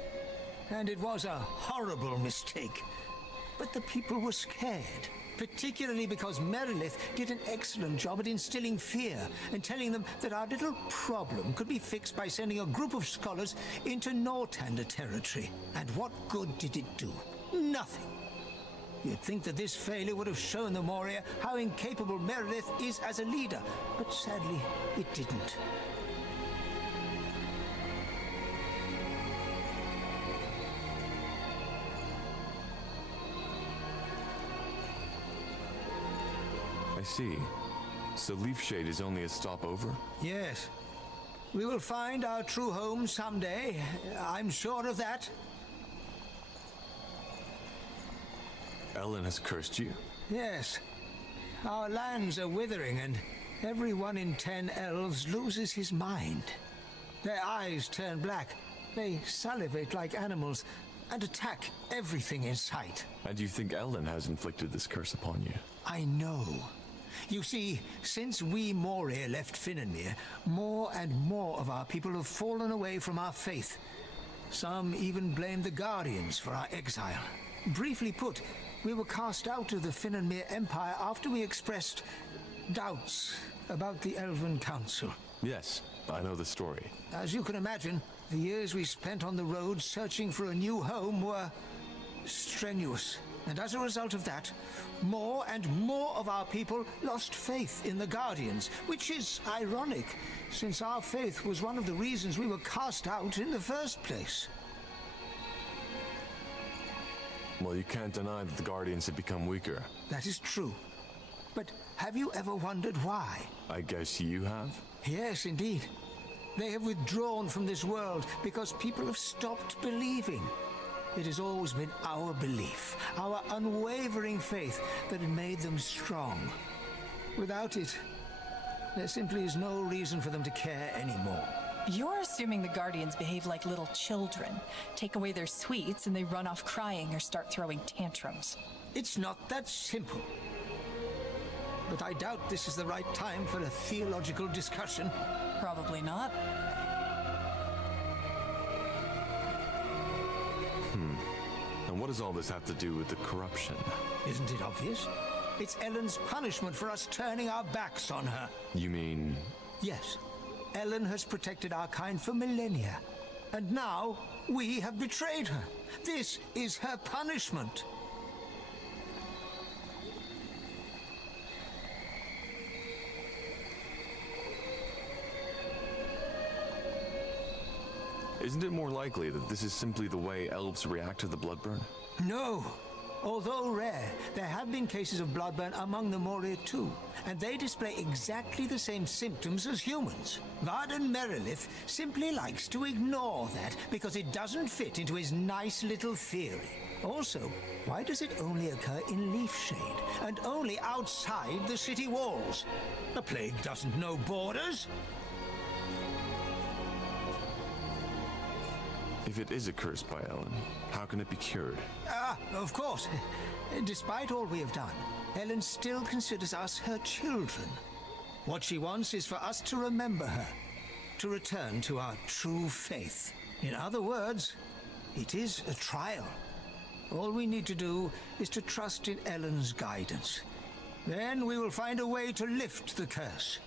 and it was a horrible mistake. But the people were scared, particularly because Merilith did an excellent job at instilling fear and telling them that our little problem could be fixed by sending a group of scholars into Northander territory. And what good did it do? Nothing. You'd think that this failure would have shown the Moria how incapable Merilith is as a leader, but sadly, it didn't. I see. So Leafshade is only a stopover? Yes. We will find our true home someday. I'm sure of that. Ellen has cursed you? Yes. Our lands are withering, and every 1 in 10 elves loses his mind. Their eyes turn black. They salivate like animals and attack everything in sight. And you think Ellen has inflicted this curse upon you? I know. You see, since we Moria left Finnenmere, more and more of our people have fallen away from our faith. Some even blame the Guardians for our exile. Briefly put, we were cast out of the Finnenmere Empire after we expressed doubts about the Elven Council. Yes, I know the story. As you can imagine, the years we spent on the road searching for a new home were strenuous. And as a result of that, more and more of our people lost faith in the Guardians, which is ironic, since our faith was one of the reasons we were cast out in the first place. Well, you can't deny that the Guardians have become weaker. That is true. But have you ever wondered why? I guess you have? Yes, indeed. They have withdrawn from this world because people have stopped believing. It has always been our belief, our unwavering faith, that had made them strong. Without it, there simply is no reason for them to care anymore. You're assuming the Guardians behave like little children. Take away their sweets and they run off crying or start throwing tantrums. It's not that simple. But I doubt this is the right time for a theological discussion. Probably not. does all this have to do with the corruption? Isn't it obvious? It's Ellen's punishment for us turning our backs on her. You mean... Yes. Ellen has protected our kind for millennia. And now, we have betrayed her. This is her punishment. Isn't it more likely that this is simply the way elves react to the bloodburn? No. Although rare, there have been cases of bloodburn among the Moria too, and they display exactly the same symptoms as humans. Varden Merilith simply likes to ignore that because it doesn't fit into his nice little theory. Also, why does it only occur in Leafshade, and only outside the city walls? The plague doesn't know borders. If it is a curse by Ellen, how can it be cured? Of course. Despite all we have done, Ellen still considers us her children. What she wants is for us to remember her, to return to our true faith. In other words, it is a trial. All we need to do is to trust in Ellen's guidance. Then we will find a way to lift the curse.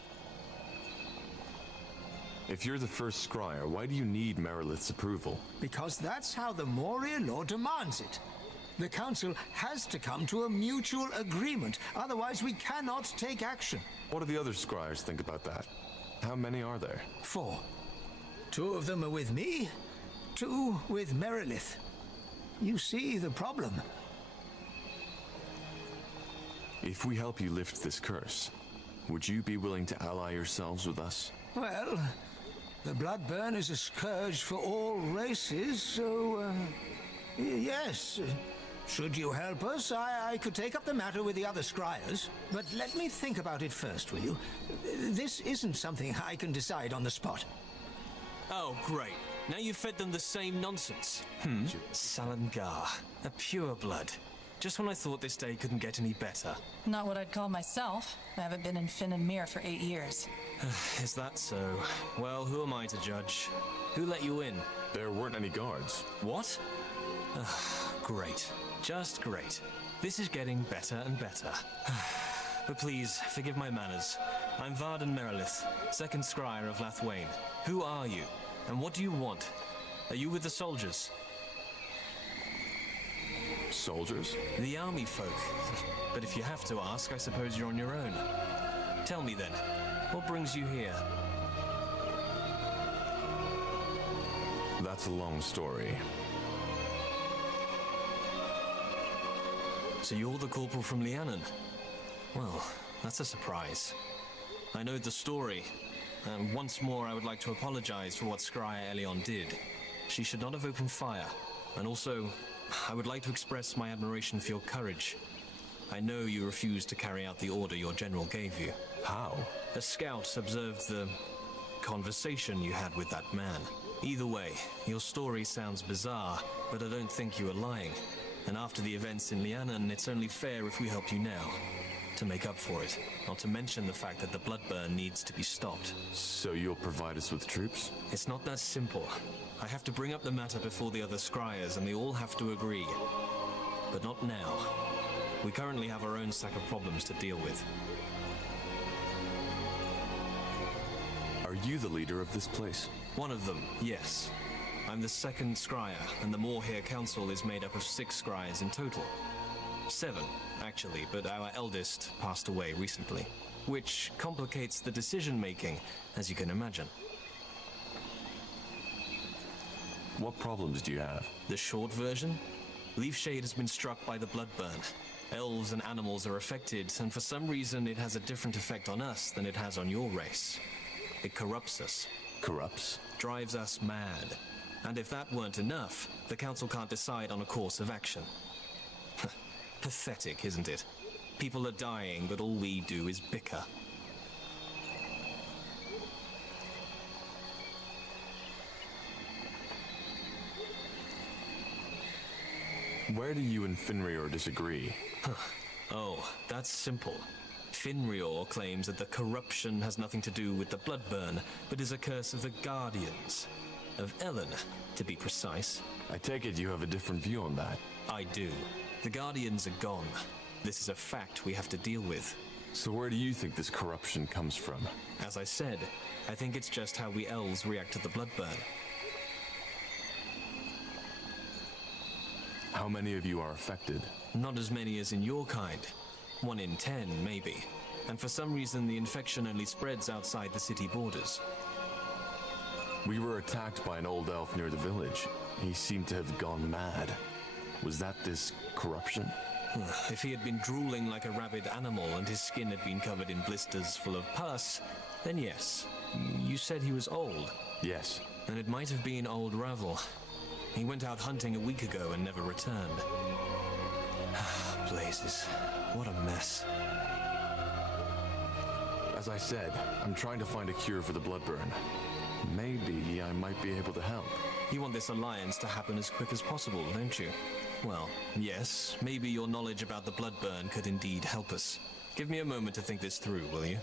If you're the first scryer, why do you need Merilith's approval? Because that's how the Moria law demands it. The Council has to come to a mutual agreement, otherwise we cannot take action. What do the other scryers think about that? How many are there? 4. 2 of them are with me, 2 with Merilith. You see the problem. If we help you lift this curse, would you be willing to ally yourselves with us? Well, the bloodburn is a scourge for all races, so, yes. Should you help us, I could take up the matter with the other scryers. But let me think about it first, will you? This isn't something I can decide on the spot. Oh, great. Now you've fed them the same nonsense. Salangar. A pure blood. Just when I thought this day couldn't get any better. Not what I'd call myself. I haven't been in Finn and Mir for 8 years. Is that so? Well, who am I to judge? Who let you in? There weren't any guards. What? Great. Just great. This is getting better and better. But please, forgive my manners. I'm Varden Merilith, second scryer of Lathwain. Who are you? And what do you want? Are you with the soldiers? Soldiers? The army folk. But if you have to ask, I suppose you're on your own. Tell me then, what brings you here? That's a long story. So you're the corporal from Lianon? Well, that's a surprise. I know the story, and once more I would like to apologize for what Scryer Elion did. She should not have opened fire, and also, I would like to express my admiration for your courage. I know you refused to carry out the order your general gave you. How? A scout observed the conversation you had with that man. Either way, your story sounds bizarre, but I don't think you are lying. And after the events in Lianon, it's only fair if we help you now, to make up for it. Not to mention the fact that the bloodburn needs to be stopped. So you'll provide us with troops? It's not that simple. I have to bring up the matter before the other scryers, and they all have to agree. But not now. We currently have our own sack of problems to deal with. Are you the leader of this place? One of them, yes. I'm the second scryer, and the Moorhere Council is made up of 6 scryers in total. 7, actually, but our eldest passed away recently, which complicates the decision-making, as you can imagine. What problems do you have? The short version? Leafshade has been struck by the bloodburn. Elves and animals are affected, and for some reason it has a different effect on us than it has on your race. It corrupts us. Corrupts? Drives us mad. And if that weren't enough, the Council can't decide on a course of action. Pathetic, isn't it? People are dying, but all we do is bicker. Where do you and Finrior disagree? Oh, that's simple. Finrior claims that the corruption has nothing to do with the bloodburn, but is a curse of the Guardians. Of Ellen, to be precise. I take it you have a different view on that. I do. The Guardians are gone. This is a fact we have to deal with. So where do you think this corruption comes from? As I said, I think it's just how we elves react to the bloodburn. How many of you are affected? Not as many as in your kind. 1 in 10, maybe. And for some reason, the infection only spreads outside the city borders. We were attacked by an old elf near the village. He seemed to have gone mad. Was that this corruption? If he had been drooling like a rabid animal and his skin had been covered in blisters full of pus, then yes. You said he was old. Yes. And it might have been old Ravel. He went out hunting a week ago and never returned. Blazes. What a mess. As I said, I'm trying to find a cure for the bloodburn. Maybe I might be able to help. You want this alliance to happen as quick as possible, don't you? Well, yes, maybe your knowledge about the bloodburn could indeed help us. Give me a moment to think this through, will you?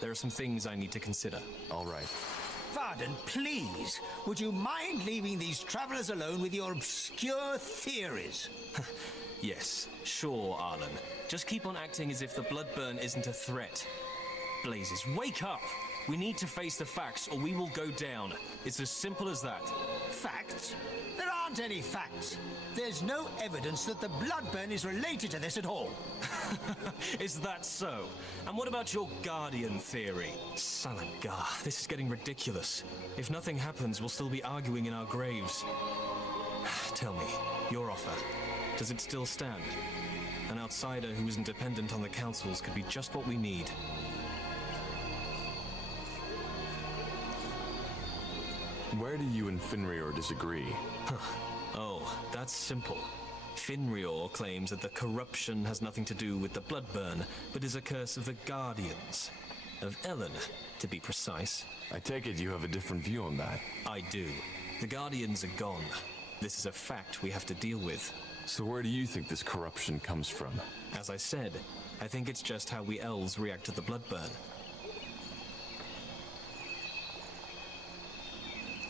There are some things I need to consider. All right. Varden, please, would you mind leaving these travelers alone with your obscure theories? Yes, sure, Arlen. Just keep on acting as if the bloodburn isn't a threat. Blazes, wake up! We need to face the facts or we will go down. It's as simple as that. Facts? There aren't any facts. There's no evidence that the bloodburn is related to this at all. Is that so? And what about your Guardian theory? Salangar, this is getting ridiculous. If nothing happens, we'll still be arguing in our graves. Tell me, your offer, does it still stand? An outsider who isn't dependent on the councils could be just what we need. Where do you and Finrior disagree? Oh, that's simple. Finrior claims that the corruption has nothing to do with the bloodburn, but is a curse of the Guardians. Of Ellen, to be precise. I take it you have a different view on that. I do. The Guardians are gone. This is a fact we have to deal with. So where do you think this corruption comes from? As I said, I think it's just how we elves react to the bloodburn.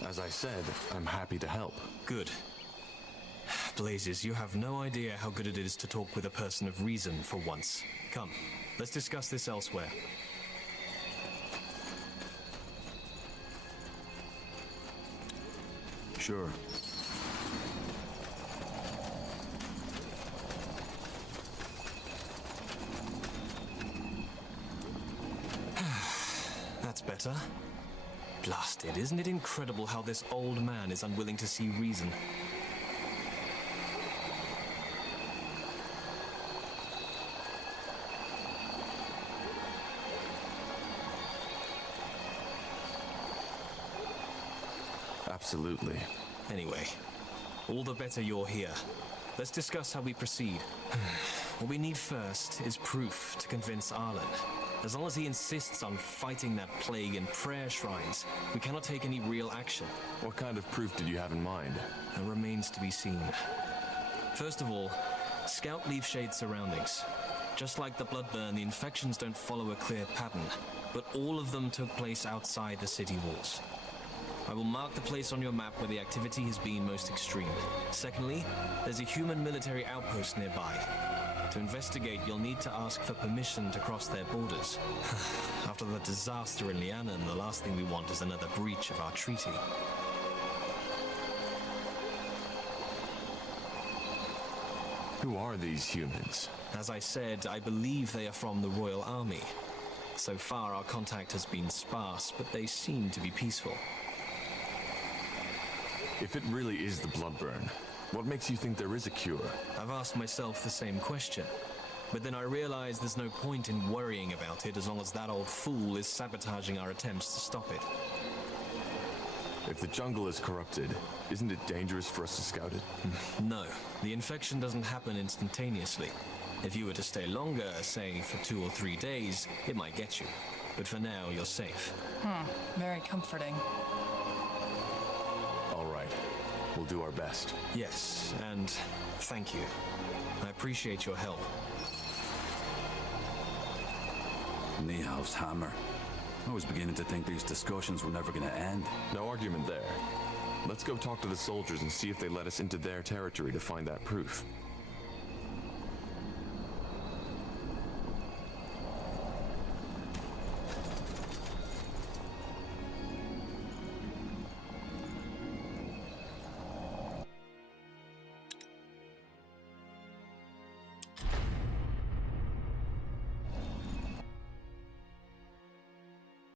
As I said, I'm happy to help. Good. Blazes, you have no idea how good it is to talk with a person of reason for once. Come, let's discuss this elsewhere. Sure. That's better. Blasted, isn't it incredible how this old man is unwilling to see reason? Absolutely. Anyway, all the better you're here. Let's discuss how we proceed. What we need first is proof to convince Arlen. As long as he insists on fighting that plague in prayer shrines, we cannot take any real action. What kind of proof did you have in mind? That remains to be seen. First of all, scout Leafshade's surroundings. Just like the bloodburn, the infections don't follow a clear pattern, but all of them took place outside the city walls. I will mark the place on your map where the activity has been most extreme. Secondly, there's a human military outpost nearby. To investigate, you'll need to ask for permission to cross their borders. After the disaster in Lianan, the last thing we want is another breach of our treaty. Who are these humans? As I said, I believe they are from the Royal Army. So far, our contact has been sparse, but they seem to be peaceful. If it really is the bloodburn, what makes you think there is a cure? I've asked myself the same question, but then I realize there's no point in worrying about it as long as that old fool is sabotaging our attempts to stop it. If the jungle is corrupted, isn't it dangerous for us to scout it? No, the infection doesn't happen instantaneously. If you were to stay longer, say for 2 or 3 days, it might get you. But for now, you're safe. Very comforting. All right. We'll do our best. Yes, and thank you. I appreciate your help. Niehaus hammer. I was beginning to think these discussions were never going to end. No argument there. Let's go talk to the soldiers and see if they let us into their territory to find that proof.